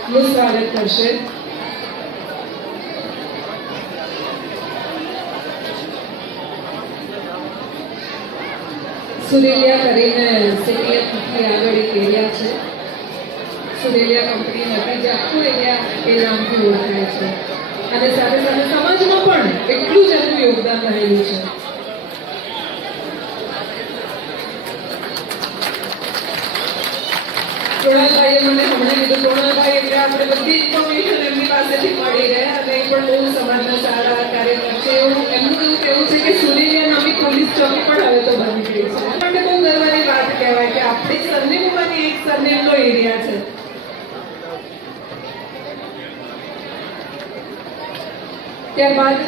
નું સ્વાગત કરશે. સુરેલિયા કરીને સિટીએફથી આગળ એક એરિયા છે. સુરેલિયા કંપની હતી જે આખું એરિયા એ નામથી ઓળખાય છે અને સાથે સાથે સમાજમાં પણ એટલું જ એનું યોગદાન રહેલું છે. કૃણાલભાઈએ મને હમણાં કીધું, કૃણાલભાઈ એટલે આપણે બધી ઇન્ફોર્મેશન એમની પાસેથી મળી ગયા અને એ પણ બહુ સમાજના સારા કાર્યકર છે. એમનું એવું કહેવું છે કે સુરેલિયા નામની પોલીસ ચોકી પણ હવે તો બની ગઈ છે. માટે બહુ ગર્વની વાત કહેવાય કે આપણી સરનેમમાંથી એક સરનેમનો એરિયા છે. ત્યારબાદ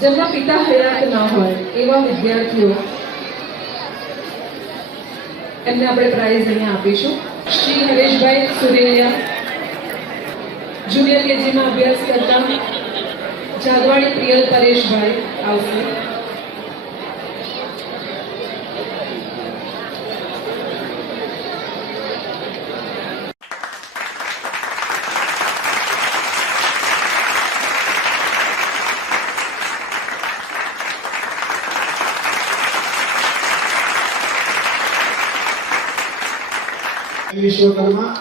જેમના પિતા હયાત ન હોય એવા વિદ્યાર્થીઓ એમને આપણે પ્રાઇઝ અહીંયા આપીશું. શ્રી હરેશભાઈ સુરેલિયા જુનિયર કેજીમાં અભ્યાસ કરતા જાગવાણી પ્રિયલ પરેશભાઈ આવશે. વિશ્વકર્મા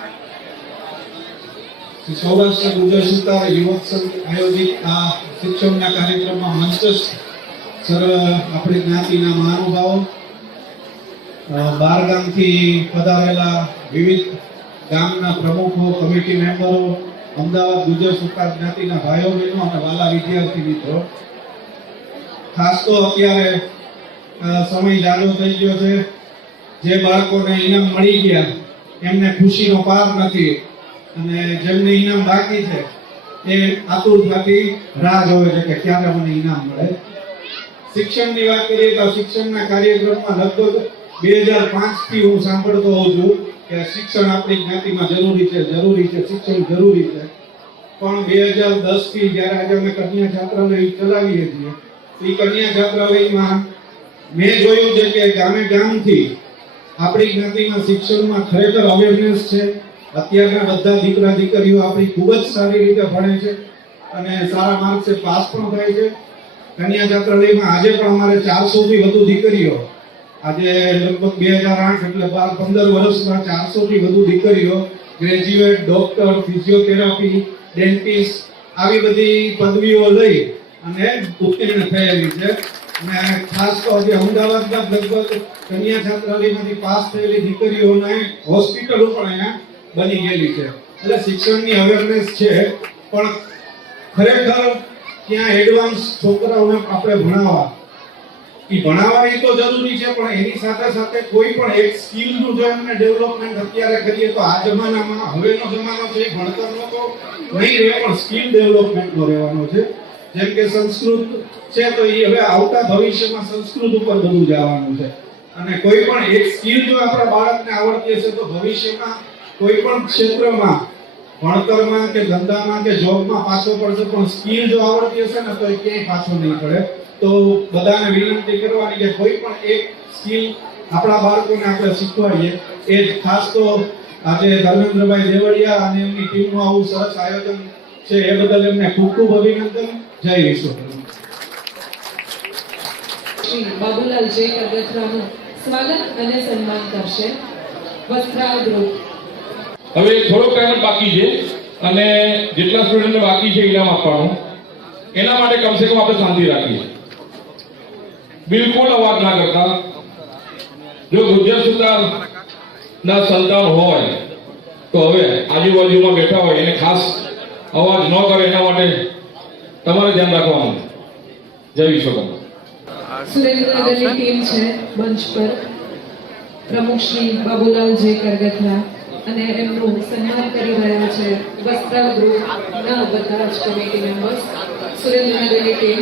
સૌરાષ્ટ્ર ગુજરાત સુતાર યુવક સંઘ આયોજિત આ શિક્ષણના કાર્યક્રમમાં મંચસ્થ સર્વ આપણી જ્ઞાતિના મહાનુભાવો, બાર ગામથી પધારેલા વિવિધ ગામના પ્રમુખો, કમિટી મેમ્બરો, અમદાવાદ ગુજરાત સુતાર જ્ઞાતિના ભાઈઓ બહેનો અને વાલા વિદ્યાર્થી મિત્રો, ખાસ તો અત્યારે સમય જાજો થઈ ગયો છે. જે બાળકોને ઇનામ મળી ગયા એમને ખુશીનો પાર નથી અને જેમને ઇનામ બાકી છે એ આતુરતાથી રાહ જોવે છે કે ક્યારે મને ઇનામ મળે. શિક્ષણની વાત કરીએ તો શિક્ષણના કાર્યક્રમમાં લગભગ 2005 થી હું સાંભળતો હોઉં છું કે શિક્ષણ આપણી જ્ઞાતિમાં જરૂરી છે, શિક્ષણ જરૂરી છે. પણ 2010 થી જ્યારે આજે અમે કન્યા છાત્રાલય ચલાવીએ છીએ, એ કન્યા છાત્રાલયમાં મેં જોયું છે કે ગામે ગામથી આપણી જ્ઞાતિમાં શિક્ષણમાં ખરેખર અવેરનેસ છે. અત્યારના બધા દીકરા દીકરીઓ આપણી ખૂબ જ સારી રીતે ભણે છે અને સારા માર્ક્સે પાસ પણ થાય છે. કન્યા છાત્રાલયમાં આજે પણ અમારે 400 થી વધુ દીકરીઓ, આજે લગભગ 2008 એટલે 15 વર્ષમાં 400 થી વધુ દીકરીઓ ગ્રેજ્યુએટ, ડોક્ટર, ફિઝિયોથેરાપી, ડેન્ટિસ્ટ આવી બધી પદવીઓ લઈ અને ઉત્તીર્ણ થયેલી છે. અને ખાસ તો આજે અમદાવાદમાં લગભગ કન્યા છાત્રાલયમાંથી પાસ થયેલી દીકરીઓને હોસ્પિટલો પણ અહીંયા બની ગયેલી છે. એટલે શિક્ષણની અવેરનેસ છે, પણ ખરેખર ત્યાં એડવાન્સ છોકરાઓને આપણે ભણાવવા એ તો જરૂરી છે, પણ એની સાથે સાથે કોઈ પણ એક સ્કિલનું જો એમને ડેવલપમેન્ટ અત્યારે કરીએ તો આ જમાનામાં, હવેનો જમાનો છે ભણતરનો તો નહીં રહે પણ સ્કિલ ડેવલપમેન્ટનો રહેવાનો છે. જેમ કે સંસ્કૃત છે તો એ હવે આવતા ભવિષ્યમાં સંસ્કૃત ઉપર બધું જવાનું છે અને કોઈ પણ એક સ્કિલ જો આપણા બાળકને આવડતી હશે તો ભવિષ્યમાં કોઈ પણ ક્ષેત્રમાં, ભણતરમાં કે ધંધામાં કે જોબમાં પાછો પડશે, પણ સ્કિલ જો આવડતી હશે ને તો એ ક્યાંય પાછો નહીં પડે. તો બધાને વિનંતી કરવાની કે કોઈ પણ એક સ્કિલ આપણા બાળકોને આપણે શીખવાડીએ. એ જ ખાસ તો આજે ધર્મેન્દ્રભાઈ દેવળિયા અને એમની ટીમનું આવું સરસ આયોજન છે એ બદલ એમને ખૂબ ખૂબ અભિનંદન. જય વિશ્વકર્મા. શ્રી બાબુલાલ જે કરગથરાનું સ્વાગત અને સન્માન કરશે. વસ્ત્રાલ ગ્રુપ હવે થોડોક ટાઈમ બાકી છે અને જેટલા સ્ટુડન્ટને બાકી છે ઇનામ આપવાનું, એના માટે કમસે કમ આપણે શાંતિ રાખીએ, બિલકુલ અવાજ ના કરતા. જો ગુજરાત સુતારના સંતાન હોય તો હવે આજુબાજુમાં બેઠા હોય એને ખાસ અવાજ ન કરે એના માટે તમારે ધ્યાન રાખવાનું. જય વિશ્વકર્મા. સુરેન્દ્રનગરની ટીમ છે મંચ પર. પ્રમુખ શ્રી બાબુલાલ જે કરગથરા, અને એમનું સન્માન કરી રહ્યા છે વસ્ત્રાલ ગ્રુપના બધા જ કમિટી મેમ્બર્સ, સુરેન્દ્રનગરની ટીમ.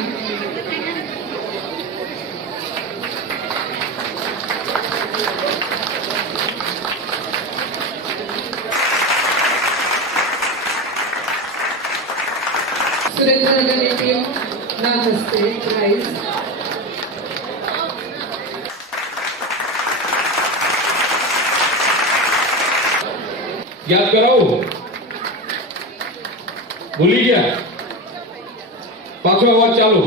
સુરેન્દ્રનગરની ટીમના હસ્તે પ્રાઇઝ. યાદ કરાવો, ભૂલી ગયા? પાછો અવાજ ચાલુ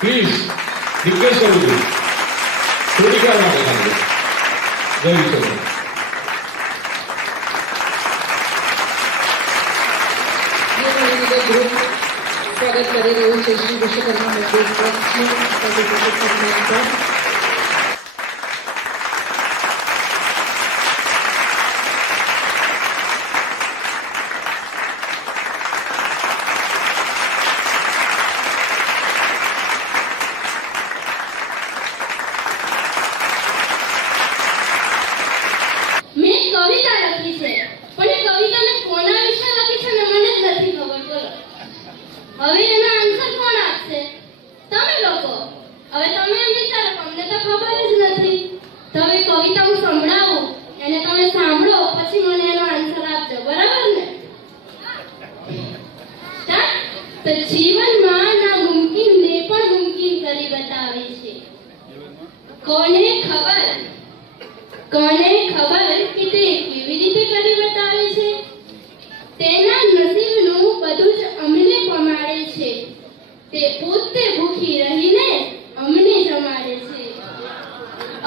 પ્લીઝ, રિક્વેસ્ટ કરું છું થોડીક વાર માટે ખાલી જઈ શકો. ગ્રુપ સ્વાગત કરી રહ્યું છે શ્રી વિશ્વકર્મા મંદિર ટ્રસ્ટનું. મેં કવિતા લખી છે, પણ એ કવિતા મેં કોના વિશે લખી છે ને મને જ નથી ખબર. બોલો હવે એનો આન્સર કોણ આપશે? તમે લોકો. હવે તમે એમ વિચારો, અમને તો ખબર જ નથી. તો હવે કવિતા હું સંભળાવું, એને તમે સાંભળો, પછી મને એનો આન્સર આપજો, બરાબર ને? સ્ટાર્ટ. તો જીવનમાં નામુમકિનને પણ મુમકિન કરી બતાવે છે. કોને ખબર કે તે કેવી રીતે કરી બતાવે છે? તેના નસીબનું બધું જ અમને પમાડે છે. તે પોતે ભૂખી રહીને અમને જમાડે છે.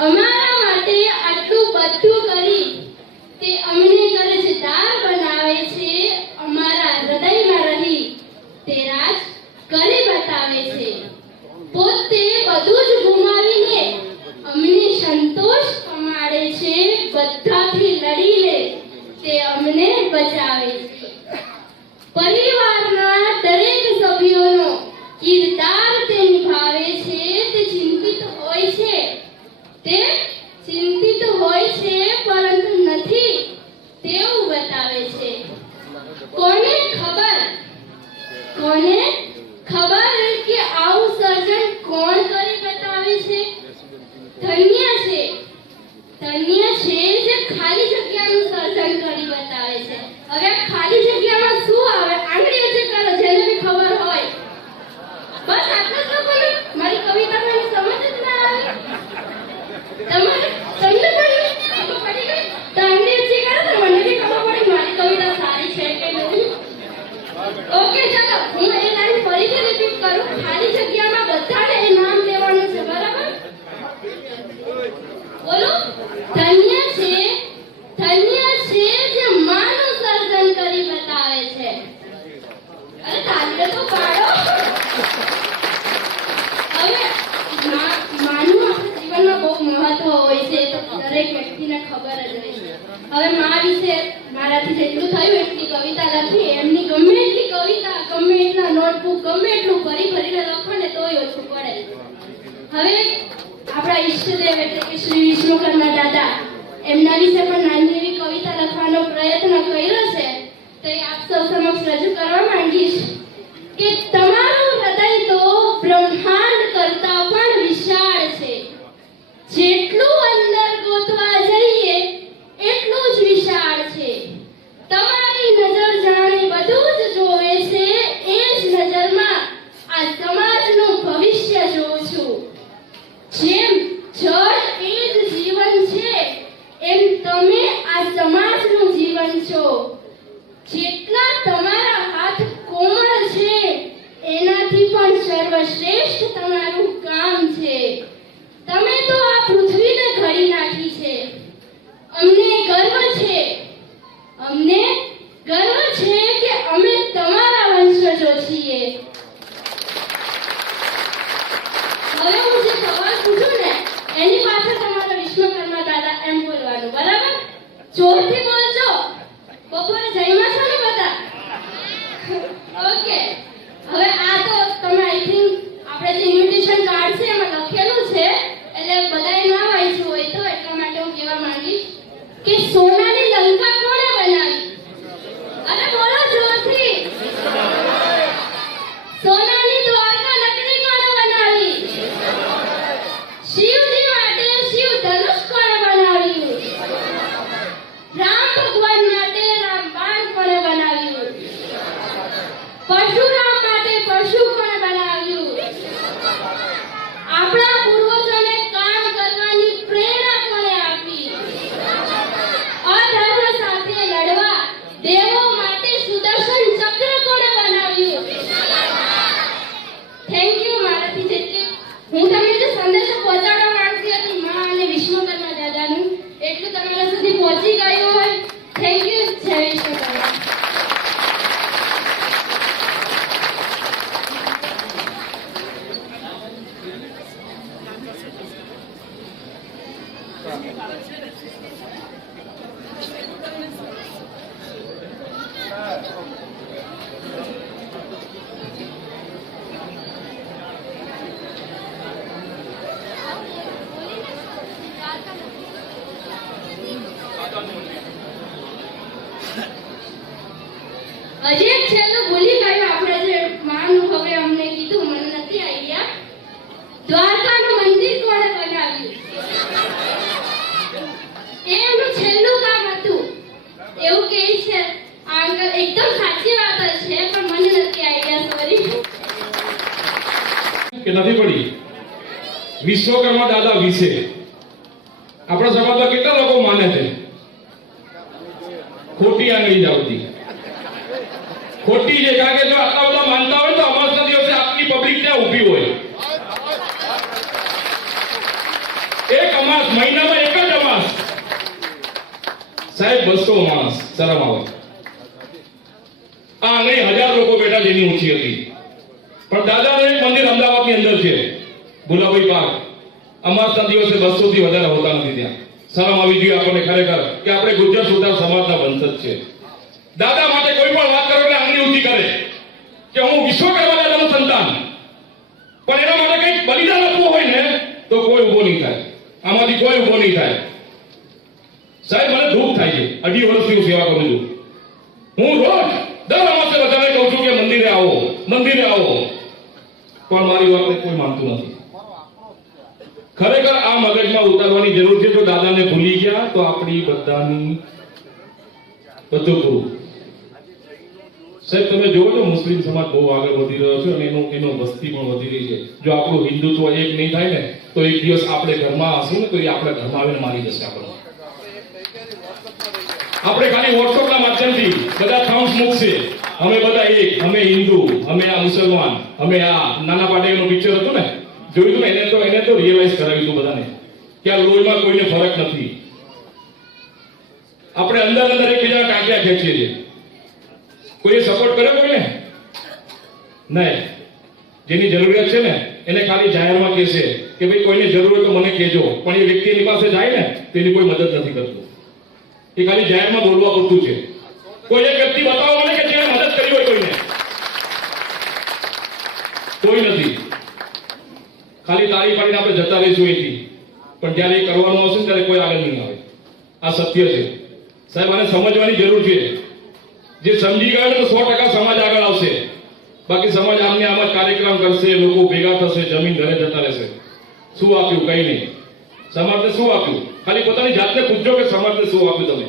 અમારા માટે આટલું બધું કરી તે અમને કરજદાર બનાવે છે. અમારા હૃદયમાં રહી તે રાજ કરી બતાવે છે. પોતે બધું જ ગુમાવીને અમને સંતોષ પમાડે છે. બધાથી લડીને તે અમને બચાવે છે. પરિવારના દરેક સભ્યોનો કિરદાર તે નિભાવે છે. તે ચિંતિત હોય છે પરંતુ નથી તેવું બતાવે છે. કોને ખબર કે આવું સર્જન કોણ કરી બતાવે છે? ધન્ય છે જે ખાલી જગ્યાનું સર્જન કરી બતાવે છે. હવે આ ખાલી જગ્યામાં શું આવે? આંગળીઓ જે કરો, જેને બી ખબર હોય. બસ આટલું જ લોકોને મારી કવિતામાં સમજ જ ના આવી. તમને પણ ખબર પડી ગઈ તો આંગળીઓ જે કરો તો મને બી ખબર પડી મારી કવિતા સારી છે કે નહીં. ઓકે, ચાલો હું એ લાઈન ફરીથી રિપીટ કરું. ખાલી જગ્યામાં બધાને એ નામ લેવાનું છે, બરાબર? બોલો. ધન્ય છે જે માનું સર્જન કરી બતાવે છે. અરે તાલીઓ તો પાડો. હવે માનું આપણા જીવનમાં બહુ મહત્વ હોય છે, તો દરેક વ્યક્તિને ખબર જ હોય છે. હવે મા વિશે મારાથી જેટલું થયું એટલી કવિતા લખી. એમની ગમે એટલી કવિતા, ગમે એટલા નોટબુક, ગમે એટલું ભરીને લખો ને તોય ઓછું પડે. હવે આપણા ઈષ્ટદેવ એટલે કે શ્રી વિશ્વકર્મા દાદા, એમના વિશે પણ નાની એવી કવિતા લખવાનો પ્રયત્ન કર્યો છે, તો એ આપ સૌ સમક્ષ રજૂ કરવા માંગીશ કે તમારું હૃદય તો બ્રહ્માંડ કરતા પણ વિશાળ છે. જેટલું અંદર ગોતવા જઈએ એટલું જ વિશાળ છે. તમારી નજર જાણે બધું જ જોવે છે. એ જ નજરમાં આ સમાજનું ભવિષ્ય જોઉં છું. જેમ જળ એ જ જીવન છે, એમ તમે આ સમાજનું જીવન છો. જેટલા તમારા હાથ કોમળ છે એનાથી પણ સર્વશ્રેષ્ઠ તમારું કામ છે. તમે તો આ પૃથ્વીને ઘડી નાખી છે. અમને ગર્વ છે કે અમે તમારા વંશજો છીએ. હવે હું જે સવાલ પૂછું ને એની પાછળ તમારા વિશ્વકર્મા દાદા એમ બોલવાનું, બરાબર? જોરથી બોલજો. બપોરે જમ્યા છો ને બધા? હજી એક છેલ્લું ભૂલી ગયું આપણે જે માનું હવે અમને કીધું મને નથી આઈડિયા દ્વારકાનું મંદિર કોણે બનાવ્યું એ એમનું છેલ્લું કામ હતું એવું કહે છે આ અંકલ એકદમ સાચી વાત જ છે પણ મને નથી આઈડિયા સોરી કે નથી પડી વિશ્વકર્મા દાદા વિશે આપણા સમાજમાં કેટલા લોકો માને છે ખોટી આંગળી જાવતી ખોટી છે કારણ કે જો આટલા બધા માનતા હોય તો અમાસના દિવસે આટલી પબ્લિક ત્યાં ઊભી હોય એક અમાસ મહિનામાં એક જ અમાસ સાહેબ 200 માણસ શરમ આવે આ આંગળી 1000 લોકો બેઠા જેની ઊંચી હતી પણ દાદાનું એક મંદિર અમદાવાદની અંદર છે ભુલાભાઈ પાર્ક અમાસના દિવસે 200 થી વધારે હોતા નથી ત્યાં શરમ આવી જોઈએ આપણને ખરેખર કે આપણે ગુજ્જર સુધાર સમાજના વંશજ છે દાદા માટે કોઈ પણ વાત કરો એટલે આંગળી ઊંચી કરે કે હું વિશ્વકર્મા દાદાનું સંતાન પણ એના માટે કંઈક બલિદાન આપવું હોય ને તો કોઈ ઊભો નહીં થાય આમાંથી કોઈ ઊભો નહીં થાય સાહેબ મને દુઃખ થાય છે 2.5 વર્ષથી હું સેવા કરું છું હું રોજ દર અમાસે બધાને કહું છું કે મંદિરે આવો પણ મારી વાતને કોઈ માનતું નથી ખરેખર આ મગજમાં ઉતારવાની જરૂર છે જો દાદાને ભૂલી ગયા તો આપણી બધાની બધું પૂરું સાહેબ તમે જોવો છો મુસ્લિમ સમાજ બહુ આગળ વધી રહ્યો છે અને એનો વસ્તી પણ વધી રહી છે જો આપણું હિન્દુત્વ એક નહીં થાય ને તો એક દિવસ આપણે ઘરમાં હશું ને તો એ આપણે ઘરમાં આવીને મારી જશે આપણે ખાલી વોટ્સઅપના માધ્યમથી બધા થમ્સ મૂકશે અમે બધા એક અમે હિન્દુ અમે આ મુસલમાન અમે આ નાના પાટેકરનું પિક્ચર હતું ને જોયું ને એને તો રિયલાઇઝ કરાવ્યું હતું બધાને કે આ લોહીમાં કોઈને ફરક નથી આપણે અંદર એકબીજાના ટાંક્યા ખેંચીએ છીએ કોઈએ સપોર્ટ કર્યો કોઈને નહીં જેની જરૂરિયાત છે ને એને ખાલી જાહેરમાં કહેશે કે ભાઈ કોઈને જરૂર હોય તો મને કહેજો પણ એ વ્યક્તિ એની પાસે જાય ને તો એની કોઈ મદદ નથી કરતું એ ખાલી જાહેરમાં બોલવા પૂરતું છે કોઈ એક વ્યક્તિ બતાવો મને કે જેણે મદદ કરી હોય કોઈને કોઈ નથી ખાલી તાળી પાડીને આપણે જતા રહીશું અહીંથી પણ જ્યારે એ કરવાનું આવશે ને ત્યારે કોઈ આગળ નહીં આવે આ સત્ય છે સાહેબ આને સમજવાની જરૂર છે જે સમજી ગયા ને તો 100% સમાજ આગળ આવશે બાકી સમાજ આમને આમ જ કાર્યક્રમ કરશે લોકો ભેગા થશે જમીન ઘરે જતા રહેશે શું આપ્યું કઈ નહીં સમાજને શું આપ્યું ખાલી પોતાની જાતને પૂછજો કે સમાજને શું આપ્યું તમે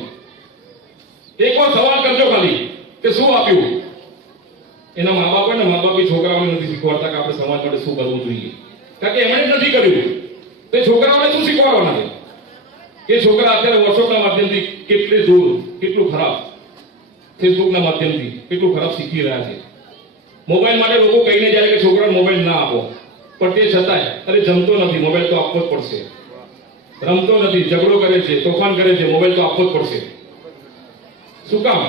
એકવાર સવાલ કરજો ખાલી કે શું આપ્યું એના મા બાપ હોય ને મા બાપ છોકરાઓને નથી શીખવાડતા કે આપણે સમાજ માટે શું કરવું જોઈએ કારણ કે એમણે નથી કર્યું તો છોકરાઓને શું શીખવાડવાના છે એ છોકરા અત્યારે વોટ્સઅપના માધ્યમથી કેટલું ખરાબ ફેસબુકના માધ્યમથી કેટલું ખરાબ શીખી રહ્યા છે મોબાઈલ માટે લોકો કહીને જાય કે છોકરાને મોબાઈલ ના આપો પણ તે છતાંય અરે જમતો નથી મોબાઈલ તો આપવો જ પડશે રમતો નથી ઝઘડો કરે છે તોફાન કરે છે મોબાઈલ તો આપવો જ પડશે શું કામ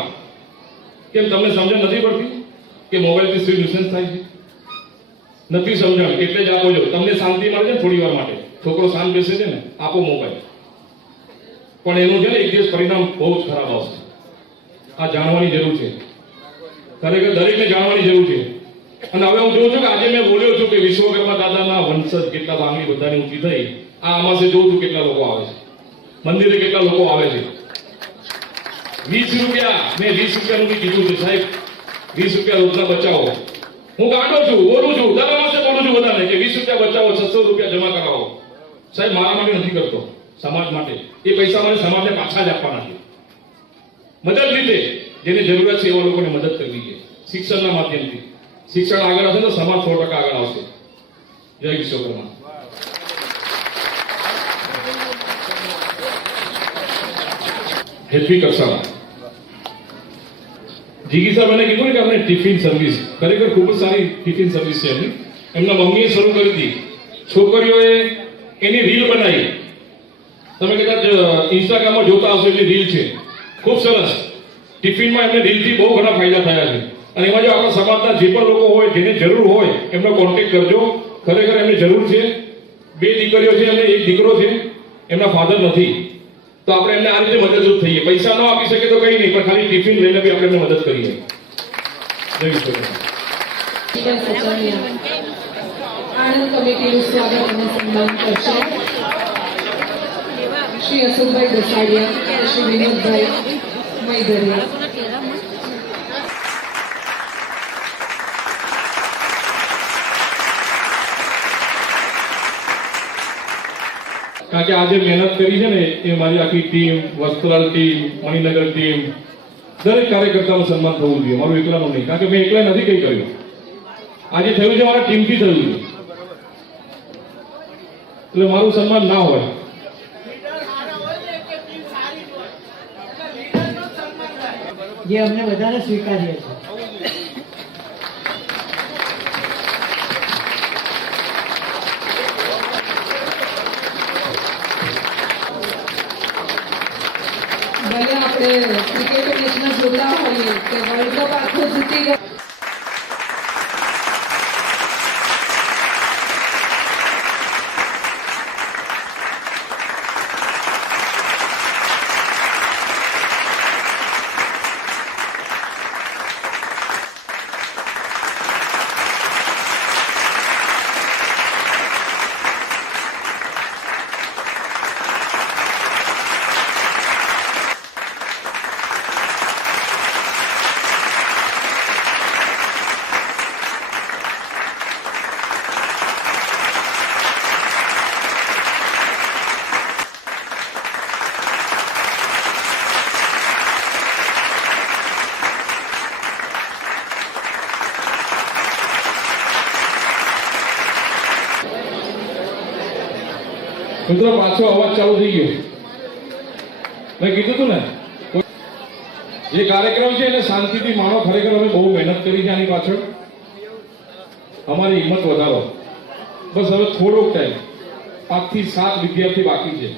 કેમ તમને સમજણ નથી પડતી કે મોબાઈલથી શું ન્યુસન્સ થાય છે નથી સમજણ એટલે જ આપો છો તમને શાંતિ મળે છે થોડી વાર માટે છોકરો શાંત બેસે છે ને આપો મોબાઈલ પણ એનું છે ને એક દિવસ પરિણામ બહુ જ ખરાબ આવશે આ જાણવાની જરૂર છે ખરેખર દરેકને જાણવાની જરૂર છે અને હવે હું જોઉં છું કે આજે મેં બોલ્યો છું કે વિશ્વકર્મા દાદાના વંશજ કેટલા આંગળી બધાની ઊંચી થઈ આ આમાં જોઉં છું કેટલા લોકો આવે છે મંદિરે કેટલા લોકો આવે છે 20 રૂપિયા મેં 20 રૂપિયાનું બી કીધું છે સાહેબ 20 રૂપિયા રોજના બચાવો હું ગાંડો છું બોલું છું દર માસે બોલું છું બધાને કે 20 રૂપિયા બચાવો 600 રૂપિયા જમા કરાવો સાહેબ મારા માટે નથી કરતો સમાજ માટે એ પૈસા મને સમાજને પાછા જ આપવાના છે મદદ રીતે જેને જરૂરિયાત છે એવા લોકોને મદદ કરવી છે શિક્ષણના માધ્યમથી શિક્ષણ આગળ હશે તો સમાજ 100% આગળ આવશે જય વિશ્વકર્મા હેલ્પી કક્ષામાં જીગી સાહેબ મને કીધું કે આપણે ટિફિન સર્વિસ ખરેખર ખૂબ જ સારી ટિફિન સર્વિસ છે એમના મમ્મીએ શરૂ કરી હતી છોકરીઓએ એની રીલ બનાવી તમે કદાચ ઇન્સ્ટાગ્રામમાં જોતા હશો એની રીલ છે ખૂબ સરસ ટિફિનમાં એમને રીલથી બહુ ઘણા ફાયદા થયા છે અને એમાં જો આપણા સમાજના જે પણ લોકો હોય જેને જરૂર હોય એમનો કોન્ટેક્ટ કરજો ખરેખર એમને જરૂર છે 2 દીકરીઓ છે અને 1 દીકરો છે એમના ફાધર નથી તો આપણે એમને આ રીતે મદદરૂપ થઈએ પૈસા ન આપી શકે તો કંઈ નહીં પણ ખાલી ટિફિન લઈને બી આપણે એમને મદદ કરીએ જય વિશ્વકર્મા આણંદ કમિટીનું સ્વાગત અને સન્માન કરશે શ્રી અશોકભાઈ દસાડિયા શ્રી વિનોદભાઈ મૈદરિયા કારણ કે આજે મહેનત કરી છે ને એ મારી આખી team, Vastral team, Maninagar team, દરેક કાર્યકર્તાનું સન્માન થવું જોઈએ, મારું એકલાનું નહીં. કારણ કે મેં એકલા નથી કંઈ કર્યું, આજે થયું છે મારા ટીમથી થયું છે, એટલે મારું સન્માન ના હોય. જે અમને બધાને સ્વીકાર્ય છે. ભલે આપણે ક્રિકેટ મેચમાં જોતા હોઈએ કે વર્લ્ડ કપ આખો જીતી ગયો. મિત્રો પાછો અવાજ ચાલુ થઈ ગયો. મેં કીધું હતું ને, જે કાર્યક્રમ છે એને શાંતિથી માણો. ખરેખર અમે બહુ મહેનત કરી છે આની પાછળ. અમારી હિંમત વધારો. બસ હવે થોડોક ટાઈમ, 5 થી 7 વિદ્યાર્થી બાકી છે.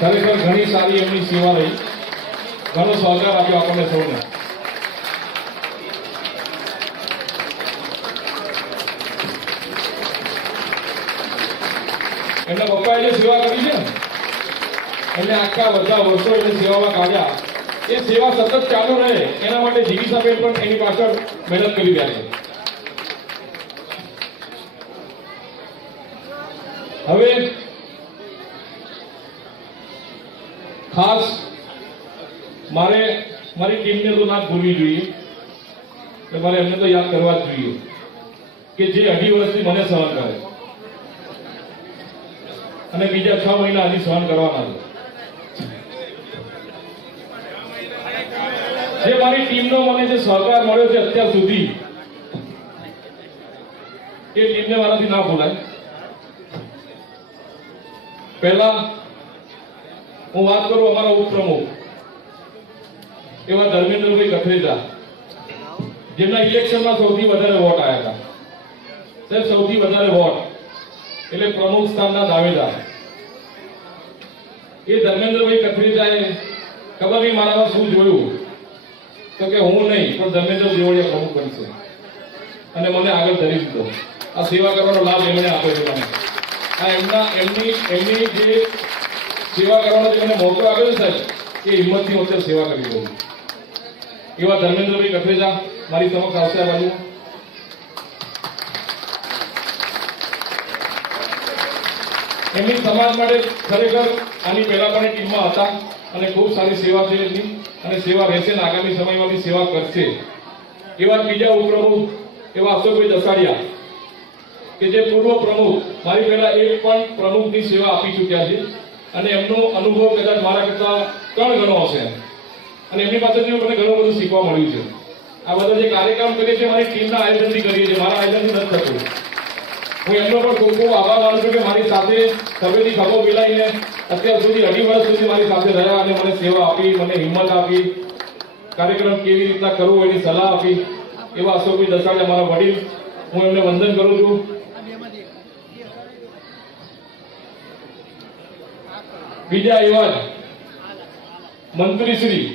ખરેખર ઘણી સારી એમની સેવા રહી, ઘણો સહકાર આપ્યો આપણને સૌને. એમના પપ્પાએ જે સેવા કરી છે ને, એમને આખા બધા વર્ષો એને સેવામાં કાઢ્યા. એ સેવા સતત ચાલુ રહે એના માટે જીગીસાબેન પણ એની પાછળ મહેનત કરી રહ્યા છે. હવે ખાસ મારે મારી ટીમને તો ના ભૂલવી જોઈએ, કે મારે એમને તો યાદ કરવા જ જોઈએ કે જે 2.5 વર્ષથી મને સહન કરે અને બીજા 6 મહિના હજી સહન કરવાના છે. જે મારી ટીમનો મને જે સહકાર મળ્યો છે અત્યાર સુધી, એ ટીમને મારાથી ના ભૂલાય. પહેલા હું વાત કરું અમારા ઉપપ્રમુખ એવા ધર્મેન્દ્રભાઈ કથરેજા, જેમના ઇલેક્શનમાં સૌથી વધારે વોટ આવ્યા હતા. સાહેબ, સૌથી વધારે વોટ એટલે પ્રમુખ સ્થાનના દાવેદાર એ ધર્મેન્દ્રભાઈ કથરેજાએ ખબર નહીં મારામાં શું જોયું તો કે હું નહીં પણ ધર્મેન્દ્ર દેવળિયા પ્રમુખ બનશે અને મને આગળ ધરી દીધો. આ સેવા કરવાનો લાભ એમણે આપ્યો છે મને. આ એમની જે સેવા કરવાનો જે મને મોકો આપ્યો છે સાહેબ, એ હિંમતથી હું અત્યારે સેવા કરી રહ્યો છું. એવા ધર્મેન્દ્રભાઈ કથરેજા મારી સમક્ષ આવશે આ બાજુ. એમની સમાજ માટે ખરેખર આની પહેલા પણ ટીમમાં હતા અને ખૂબ સારી સેવા છે એમની અને સેવા રહેશે ને આગામી સમયમાં બી સેવા કરશે. એવા બીજા ઉપપ્રમુખ એવા અશોકભાઈ દસાડિયા કે જે પૂર્વ પ્રમુખ મારી પહેલા એક પણ પ્રમુખની સેવા આપી ચૂક્યા છે અને એમનો અનુભવ કદાચ મારા કરતા 3 ગણો હશે અને એમની પાસેથી મને ઘણું બધું શીખવા મળ્યું છે. આ બધા જે કાર્યક્રમ કરીએ છીએ મારી ટીમના આયોજનથી કરીએ છીએ, મારા આયોજનથી નથી થતું. હું એમનો પણ ખૂબ ખૂબ આભાર માનું છું કે મારી સાથે સર્વેની ખભો મિલાવીને અત્યાર સુધી 2.5 વર્ષ સુધી મારી સાથે રહ્યા અને મને સેવા આપી, મને હિંમત આપી, કાર્યક્રમ કેવી રીતના કરવું એની સલાહ આપી. એવા અશોકભાઈ દસાડિયા મારા વડીલ, હું એમને વંદન કરું છું. બીજા એવા જ મંત્રીશ્રી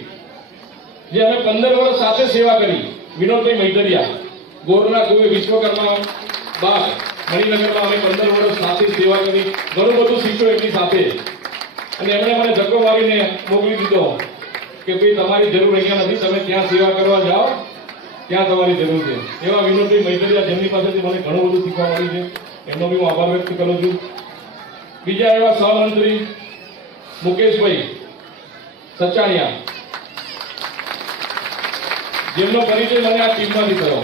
જે અમે 15 વર્ષ સાથે સેવા કરી, વિનોદભાઈ મૈતરિયા, ગોરના કુએ વિશ્વકર્મા બાગ મણિનગરમાં અમે 15 વર્ષ સાથે સેવા કરી, ઘણું બધું શીખ્યું એમની સાથે અને એમણે મને ધક્કો મારીને મોકલી દીધો કે ભાઈ તમારી જરૂર અહીંયા નથી, તમે ત્યાં સેવા કરવા જાઓ, ત્યાં તમારી જરૂર છે. એવા વિનોદભાઈ મૈતરિયા, જેમની પાસેથી મને ઘણું બધું શીખવા મળ્યું છે, એમનો બી હું આભાર વ્યક્ત કરું છું. બીજા એવા સહમંત્રી મુકેશભાઈ સચાણિયા, જેમનો પરિચય મને આ ટીમમાંથી થયો,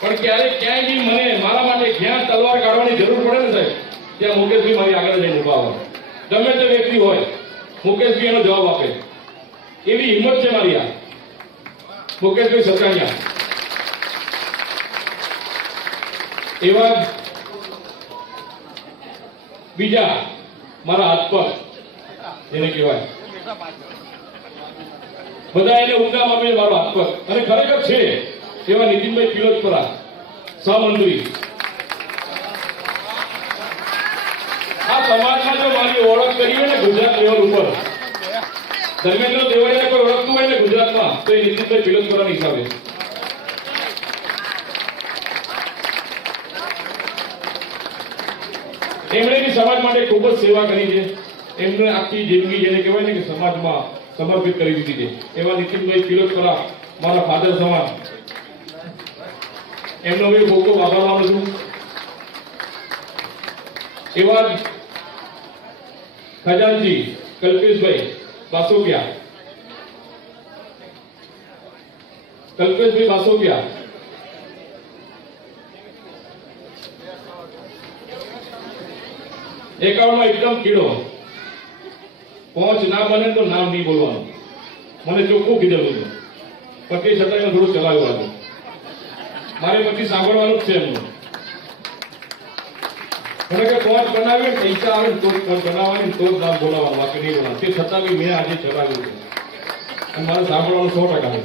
પણ ક્યારેક ક્યાંય બી મને મારા માટે જ્યાં તલવાર કાઢવાની જરૂર પડે ને સાહેબ, ત્યાં મુકેશભાઈ મારી આગળ જઈને ઉભા હોય. ગમે તે વ્યક્તિ હોય, મુકેશભાઈ એનો જવાબ આપે. એવી હિંમત છે મારી આ મુકેશભાઈ સચાણિયા. એવા બીજા મારા હાથ પર જેને કહેવાય બધા એને ઉદ્ગામ આપે મારો હાથ પર અને ખરેખર છે એવા નીતિનભાઈ પિલોચપરા સહમંત્રી. આ સમાજમાં જો મારી ઓળખ કરી હોય ને ગુજરાત લેવલ ઉપર, ધર્મેન્દ્ર દેવળિયાને કોઈ ઓળખતું હોય ને ગુજરાતમાં, તો એ નીતિનભાઈ પિલોચપરાના હિસાબે. એમણે બી સમાજ માટે ખૂબ જ સેવા કરી છે. એમને આખી જિંદગી જેને કહેવાય ને કે સમાજમાં સમર્પિત કરી દીધી છે. એવા નીતિનભાઈ પિલોચપરા મારા ફાધર સમાન, એમનો બી ખૂબ ખૂબ આભાર માનું છું. એવા જ ખજાનજી કલ્પેશભાઈ બાસોકિયા, એકાઉન્ટમાં એકદમ કીડો, પહોંચ ના બને તો નામ નહીં બોલવાનું, મને ચોખ્ખું કીધેલું છે, પણ તે છતાં મેં થોડું ચલાવ્યું હતું. મારે પછી સાંભળવાનું જ છે એમનું. મને કે પહોંચ બનાવી પૈસા આવે ને તો જ પહોંચ બનાવવાની, તો જ નામ બોલાવવાનું, બાકી નહીં બોલવાનું. તે છતાં બી મેં આજે ચલાવ્યું છે અને મારે સાંભળવાનું 100% છે.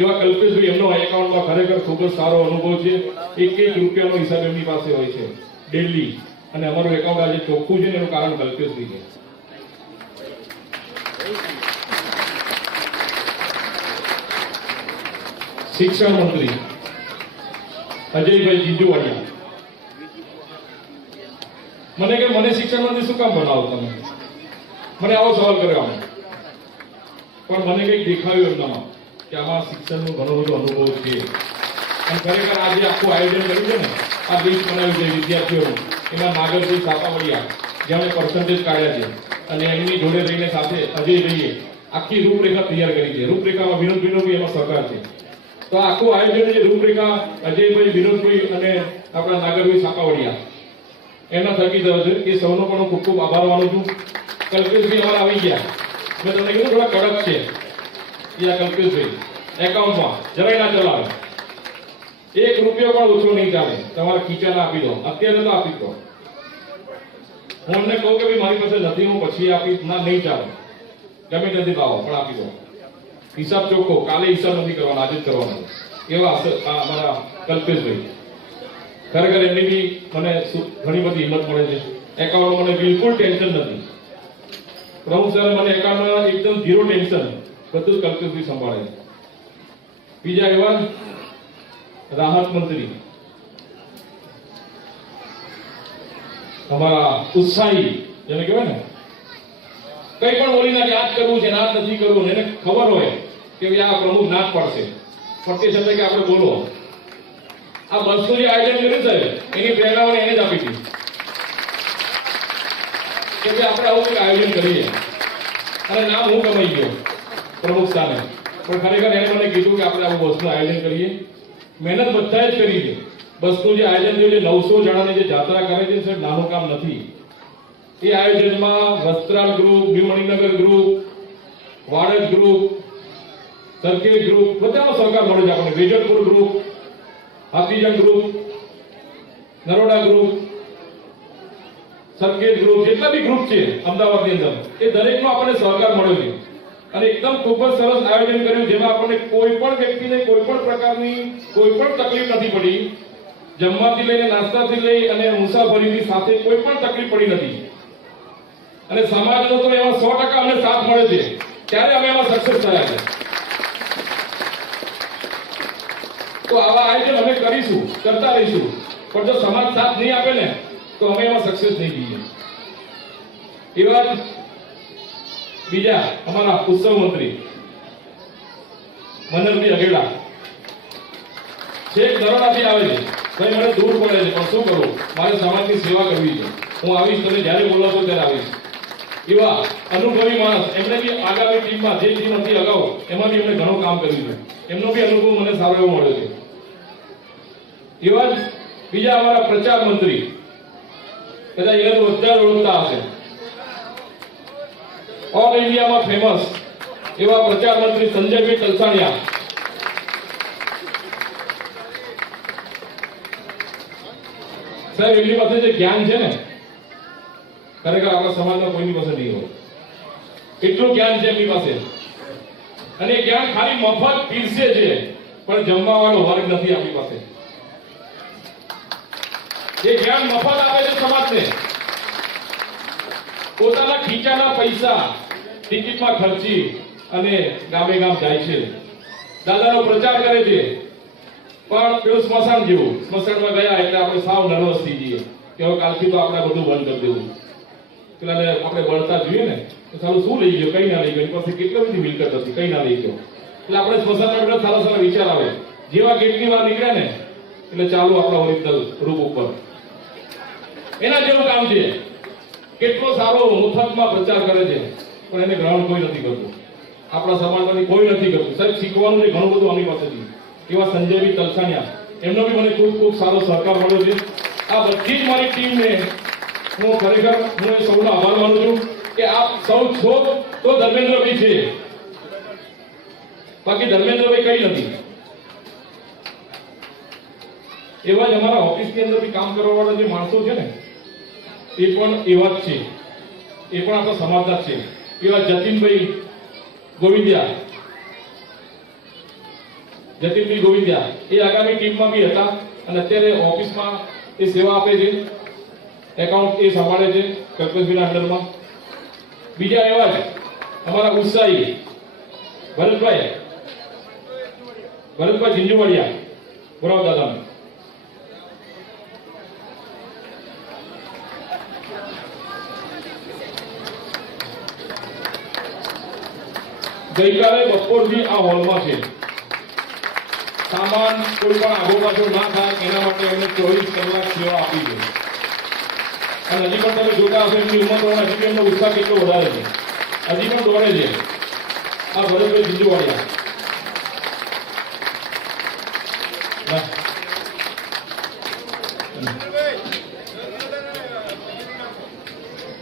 એવા કલ્પેશભાઈ, એમનો એકાઉન્ટમાં ખરેખર ખૂબ જ સારો અનુભવ છે. 1 રૂપિયાનો હિસાબ એમની પાસે હોય છે ડેલી, અને અમારું એકાઉન્ટ આજે ચોખ્ખું છે ને એનું કારણ કલ્પેશભાઈ છે. શિક્ષણ મંત્રી અજયભાઈ જીજુવાડિયા, મને કે મને શિક્ષણ મંત્રી શું કામ બનાવો તમે? મને આવો સવાલ કર્યો આમ, પણ મને કંઈક દેખાયું એમનામાં કે આમાં શિક્ષણનો ઘણો બધો અનુભવ છે. અને ખરેખર આજે આખું આયોજન કર્યું છે ને, આ લિસ્ટ બનાવ્યું છે વિદ્યાર્થીઓનું, એમાં નાગરભાઈ સાપાવડિયા જેમણે પર્સન્ટેજ કાઢ્યા છે અને એમની જોડે રહીને સાથે અજયભાઈએ આખી રૂપરેખા તૈયાર કરી છે. રૂપરેખામાં વિનોદભાઈનો બી એમાં સહકાર છે. તો આખું આયોજન જે રૂપરેખા અજયભાઈ, વિનોદભાઈ અને આપણા નાગરભાઈ સાપાવડિયા એમના થકી થયો છે. એ સૌનો પણ હું ખૂબ ખૂબ આભાર માનું છું. કલ્પેશભાઈ અમારા આવી ગયા, મેં તમને કીધું થોડા કડક છે એ આ કલ્પેશભાઈ, એકાઉન્ટમાં જરાય ના ચલાવે. 1 રૂપિયો પણ ઓછો નહીં ચાલે. તમારા ખીચાના આપી દો, અત્યારે તો આપી દો. હું એમને કહું કે ભાઈ મારી પાસે નથી, હું પછી આપીશ, ના નહીં ચાલે, ગમે ત્યાંથી લાવો પણ આપી દો. હિસાબ ચોખ્ખો, કાલે હિસાબ નથી કરવાનો, આજે જ કરવાનો. એવા અમારા કલ્પેશભાઈ, ખરેખર એમની બી મને ઘણી બધી હિંમત મળે છે. એકાઉન્ટમાં મને બિલકુલ ટેન્શન નથી. પ્રમુખ સર મને એકાઉન્ટમાં એકદમ ઝીરો ટેન્શન, બધું જ કલ્પેશભાઈ સંભાળે છે. બીજા એવા રાહત મંત્રી અમારા ઉત્સાહી, જેને કહેવાય ને કઈ પણ બોલી નાખે, આ જ કરવું છે, આ જ નથી કરવું, એને ખબર હોય કે ભાઈ આ પ્રમુખ ના જ પડશે, પણ તે છતાં કે આપણે બોલો. આ બસનું જે આયોજન કર્યું છે એની પ્રેરણા મને એને જ આપી હતી કે ભાઈ આપણે આવું કંઈક આયોજન કરીએ, અને નામ હું કમાઈ ગયો પ્રમુખ સામે, પણ ખરેખર એને મને કીધું કે આપણે આવું બસનું આયોજન કરીએ. મહેનત બધાએ જ કરી છે. બસનું જે આયોજન થયું છે, 900 જણાની જે જાત્રા કરે છે, સર નાનું કામ નથી. એ આયોજનમાં Vastral group, new Maninagar group, Vadaj group, Sarkhej group, બધાનો સહકાર મળે છે આપણને. Vejalpur group, Hathijan group, Naroda group, Sarkhej group, જેટલા બી ગ્રુપ છે અમદાવાદની અંદર, એ દરેકનો આપણને સહકાર મળ્યો છે. અને એકદમ ખૂબ જ સરસ આયોજન કર્યું, જેમાં આપણને કોઈ પણ વ્યક્તિને કોઈ પણ પ્રકારની કોઈ પણ તકલીફ નથી પડી. જમવાથી લઈને નાસ્તાથી લઈ અને મુસાફરીની સાથે કોઈ પણ તકલીફ પડી નથી. અને સમાજનો તો એમાં 100% અમને સાથ મળે છે, ત્યારે અમે એમાં સક્સેસ થયા છે. તો આવા આયોજન અમે કરીશું, કરતા રહીશું, પણ જો સમાજ સાથ નહીં આપે ને તો અમે એમાં સક્સેસ નહીં થઈએ. એવા જ બીજા અમારા ઉત્સવ મંત્રી મનરભાઈ અઘેડા છેક દરોડાથી આવે છે. ભાઈ મને દૂર પડે છે, પણ શું કરું, મારે સમાજની સેવા કરવી છે, હું આવીશ, તમે જ્યારે બોલાવો ત્યારે આવીશ. એવા અનુભવી માણસ, એમને બી આગામી ટીમમાં જે ટીમ હતી અગાઉ એમાં બી એમણે ઘણું કામ કર્યું છે, એમનો બી અનુભવ મને સારો એવો મળ્યો છે. એવા જ બીજા અમારા પ્રચાર મંત્રી, કદાચ એને તો બધા ઓળખતા હશે, ઓલ ઇન્ડિયામાં ફેમસ એવા પ્રચાર મંત્રી સંજયભાઈ તલસાણિયા. સાહેબ એમની પાસે જે જ્ઞાન છે ને, ખરેખર આપણા સમાજમાં કોઈની પાસે નહીં હોય, એટલું જ્ઞાન છે એમની પાસે. અને એ જ્ઞાન ખાલી મફત પીરસે છે, પણ જમવા વાળો વર્ગ નથી આપણી પાસે. એ જ્ઞાન મફત આપે છે સમાજને, પોતાના ખીચાના પૈસા ટિકિટમાં ખર્ચી અને ગામે ગામ જાય છે, દાદાનો પ્રચાર કરે છે. પણ પેલું સ્મશાન જેવું, સ્મશાનમાં ગયા એટલે આપણે સાવ નર્વસ થઈ જઈએ કે હવે કાલથી તો આપણે બધું બંધ કરી દેવું. પેલા આપણે બળતા જોઈએ ને તો સારું શું લઈ ગયો, કઈ ના લઈ ગયો, એની પાસે કેટલી બધી મિલકત હતી, કઈ ના લઈ ગયો. એટલે આપણે સ્મશાનમાં બધા સારા સારા વિચાર આવે. જેવા ગેટની બહાર નીકળ્યા ને એટલે ચાલુ આપણા ઓરિજિનલ રૂપ ઉપર. એના જેવું કામ છે. કેટલો સારો મુફતમાં પ્રચાર કરે છે, પણ એને ગ્રહણ કોઈ નથી કરતું. આપણા સમાજમાંથી કોઈ નથી કરતું. સાહેબ શીખવાનું છે ઘણું બધું આપણી પાસેથી. એવા સંજયભાઈ તલસાણિયા, એમનો બી મને ખૂબ ખૂબ સારો સહકાર મળ્યો છે. આ બધી જ મારી ટીમને હું ખરેખર હું એ સૌનો આભાર માનું છું કે આપ સૌ છો તો ધર્મેન્દ્રભાઈ છે, બાકી ધર્મેન્દ્રભાઈ કઈ નથી. એવા જ અમારા ઓફિસની અંદર બી કામ કરવા વાળા જે માણસો છે ને એ પણ એવા જ છે, એ પણ આપણા સમાજના જ છે. એવા જતીનભાઈ ગોવિંદિયા, જતીનભાઈ ગોવિંદિયા એ આગામી ટીમમાં બી હતા અને અત્યારે ઓફિસમાં એ સેવા આપે છે, એકાઉન્ટ એ સંભાળે છે કલ્પેશભાઈના અંડરમાં. બીજા એવા જ અમારા ઉત્સાહી ભરતભાઈ ઝીંઝુવાડિયા, બોરાવ દાદા. ગઈકાલે બપોરથી આ હોલમાં છે. સામાન કોઈ પણ આગો પાછો ના થાય એના માટે એમને 24 કલાક સેવા આપી છે. અને હજી પણ તમે જોતા હશો એમની ઉંમર હજી એમનો ઉત્સાહ કેટલો વધારે છે, હજી પણ દોડે છે. આ ભરતભાઈ ઝીંઝુવાડિયા.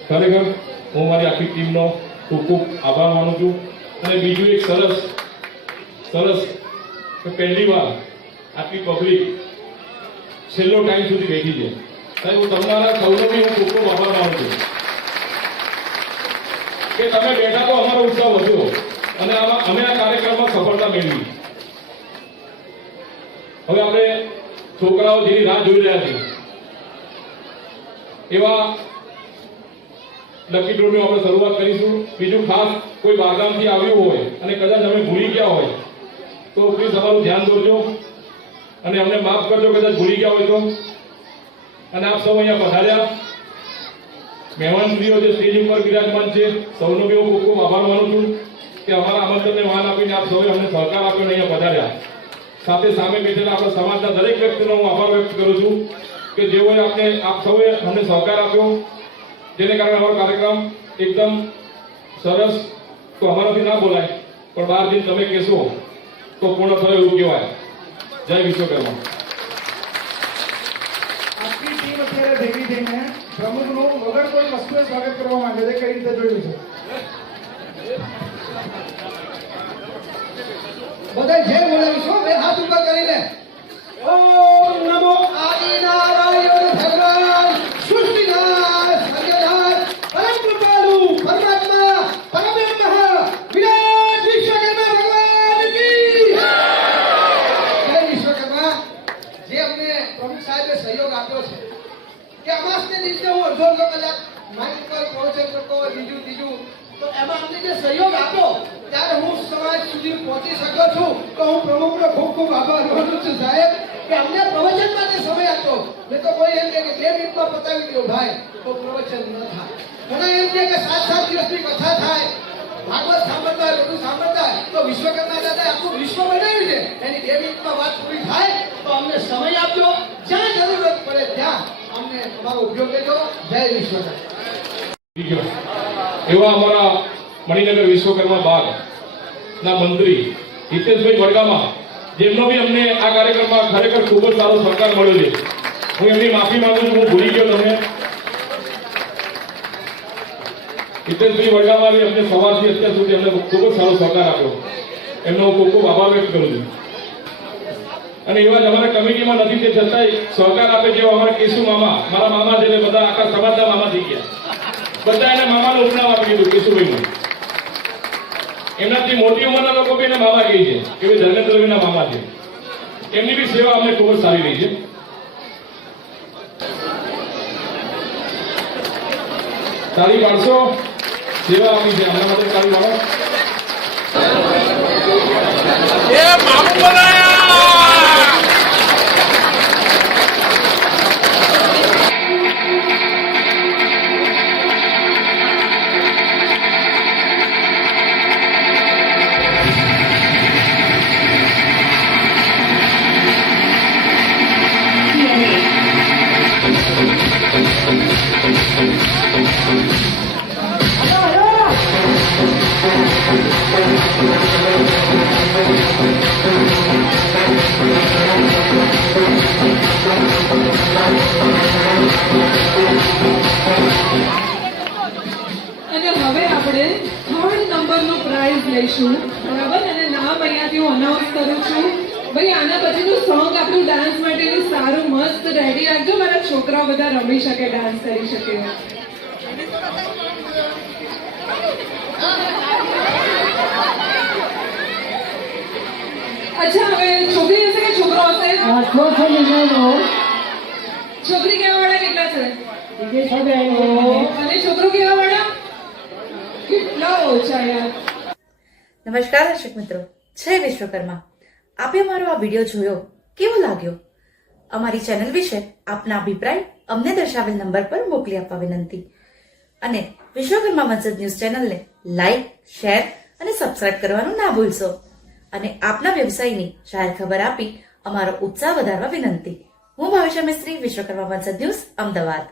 ખરેખર હું મારી આખી ટીમનો ખૂબ ખૂબ આભાર માનું છું. અને બીજું એક સરસ કે પહેલી વાર આટલી પબ્લિક છેલ્લો ટાઈમ સુધી બેઠી છે. સાહેબ હું તમારા સૌનો બી હું ખૂબ ખૂબ આભાર માનું છું કે તમે બેઠા તો અમારો ઉત્સાહ વધ્યો અને અમે આ કાર્યક્રમમાં સફળતા મેળવી. હવે આપણે છોકરાઓ જેની રાહ જોઈ રહ્યા છે એવા લકી ડ્રોની આપણે શરૂઆત કરીશું. બીજું ખાસ કોઈ બહારગામથી આવ્યું હોય અને કદાચ અમે ભૂલી ગયા હોય તો પ્લીઝ અમારું ધ્યાન દોરજો અને અમને માફ કરજો કદાચ ભૂલી ગયા હોય તો. અને આપ સૌ અહીંયા પધાર્યા મહેમાનશ્રીઓ જે સ્ટેજ ઉપર બિરાજમાન છે સૌનો બી હું ખૂબ ખૂબ આભાર માનું છું કે અમારા આમંત્રણને માન આપીને આપ સૌએ અમને સહકાર આપ્યો અને અહીંયા પધાર્યા. સાથે સામે બેઠેલા આપણા સમાજના દરેક વ્યક્તિનો હું આભાર વ્યક્ત કરું છું કે જેઓએ આપ સૌએ અમને સહકાર આપ્યો, જેને કારણે અમારો કાર્યક્રમ એકદમ સરસ તો અમારાથી ના બોલાય પણ 12 દિન તમે કહેશો તો પૂર્ણ થયો એવું કહેવાય. જય વિશ્વકર્મા. આપણી ટીમ અત્યારે ભેગી થઈને પ્રમુખનું વગર કોઈ વસ્તુએ સ્વાગત કરવા માંગે છે. કઈ રીતે જોયું છે? બધા જય બોલાવીશું બે હાથ ઉપર કરીને. ઓમ નમો આદિનારાયણ ભગવાન સૃષ્ટિનાથ સર્જનાથ પરમ કૃપાલુ પરમાત્મા પરબ્રહ્મ વિરાટ વિશ્વકર્મા ભગવાન કી જય. વિશ્વકર્મા જે અમને પ્રમુખ સાહેબે સહયોગ આપ્યો છે કે અમાસને દિવસે હું અડધો કલાક માઇક પર પ્રવચન કરતો હોય બીજું તો એમાં અમને જે સહયોગ આપ્યો ત્યારે હું સમાજ સુધી પહોંચી શક્યો છું. તો હું પ્રમુખનો ખૂબ ખૂબ આભાર માનું છું સાહેબ કે અમને પ્રવચન માટે સમય આપ્યો. મેં તો કોઈ એમ કે 2 મિનિટમાં પતાવી દો ભાઈ તો પ્રવચન ન થાય. ઘણા એમ કે 7 દિવસની કથા થાય, ભાગવત સાંભળતા હોય, બધું સાંભળતા હોય તો વિશ્વકર્મા દાદાએ આખું વિશ્વ બનાવ્યું છે એની 2 મિનિટમાં વાત પૂરી થાય તો અમને સમય આપજો. જ્યાં જરૂરત પડે ત્યાં અમને તમારો ઉપયોગ લેજો. જય વિશ્વકર્મા. એવા અમારા મણિનગર વિશ્વકર્મા બાગ ના મંત્રી હિતેશભાઈ વડગામા જેમનો બી અમને આ કાર્યક્રમમાં ખરેખર ખૂબ જ સારો સહકાર મળ્યો છે. હું એમની માફી માંગુ છું, હું ભૂલી ગયો તમને. હિતેશભાઈ વડગામા બી અમને સવારથી અત્યાર સુધી અમને ખૂબ જ સારો સહકાર આપ્યો. એમનો હું ખૂબ ખૂબ આભાર વ્યક્ત કરું છું. અને એવા જ અમારા કમિટીમાં નથી તે છતાંય સહકાર આપે જેવા અમારા કેશુ મામા, મારા મામા છે એટલે બધા આખા સમાજના મામા થઈ ગયા. બધા એને મામાનું ઉપનામ આપી દીધું કેશુભાઈનું. એમનાથી મોટી ઉંમરના લોકો બી એને મામા કહે છે કે ભાઈ ધર્મેન્દ્રભાઈના મામા છે. એમની બી સેવા અમને ખૂબ જ સારી રહી છે. તાળી પાડશો, સેવા આપી છે આમના માટે તાળી પાડો. અને હવે આપણે 3rd નંબરનું પ્રાઇઝ લઈશું, બરાબર? અને નામ અહીંયાથી હું અનાઉન્સ કરું છું. ભાઈ આના પછીનું સોંગ આપણું ડાન્સ માટેનું સારું મસ્ત રેડી રાખજો. મારા છોકરાઓ બધા રમી શકે, ડાન્સ કરી શકે. અચ્છા, હવે છોકરી હશે કે છોકરો હશે? છોકરી કેવા વાળા કેટલા છે? અને છોકરો કેવા વાળા? કેટલા ઓછા યાર. નમસ્કાર દર્શક મિત્રો, જય વિશ્વકર્મા. આપે અમારો આ વિડીયો જોયો, કેવો લાગ્યો? અમારી ચેનલ વિશે આપના અભિપ્રાય અમને દર્શાવેલ નંબર પર મોકલી આપવા વિનંતી. અને વિશ્વકર્મા વંશજ ન્યૂઝ ચેનલને લાઈક, શેર અને સબસ્ક્રાઇબ કરવાનું ના ભૂલશો. અને આપના વ્યવસાયની જાહેર ખબર આપી અમારો ઉત્સાહ વધારવા વિનંતી. હું ભાવિશા મિસ્ત્રી, વિશ્વકર્મા વંશજ ન્યૂઝ, અમદાવાદ.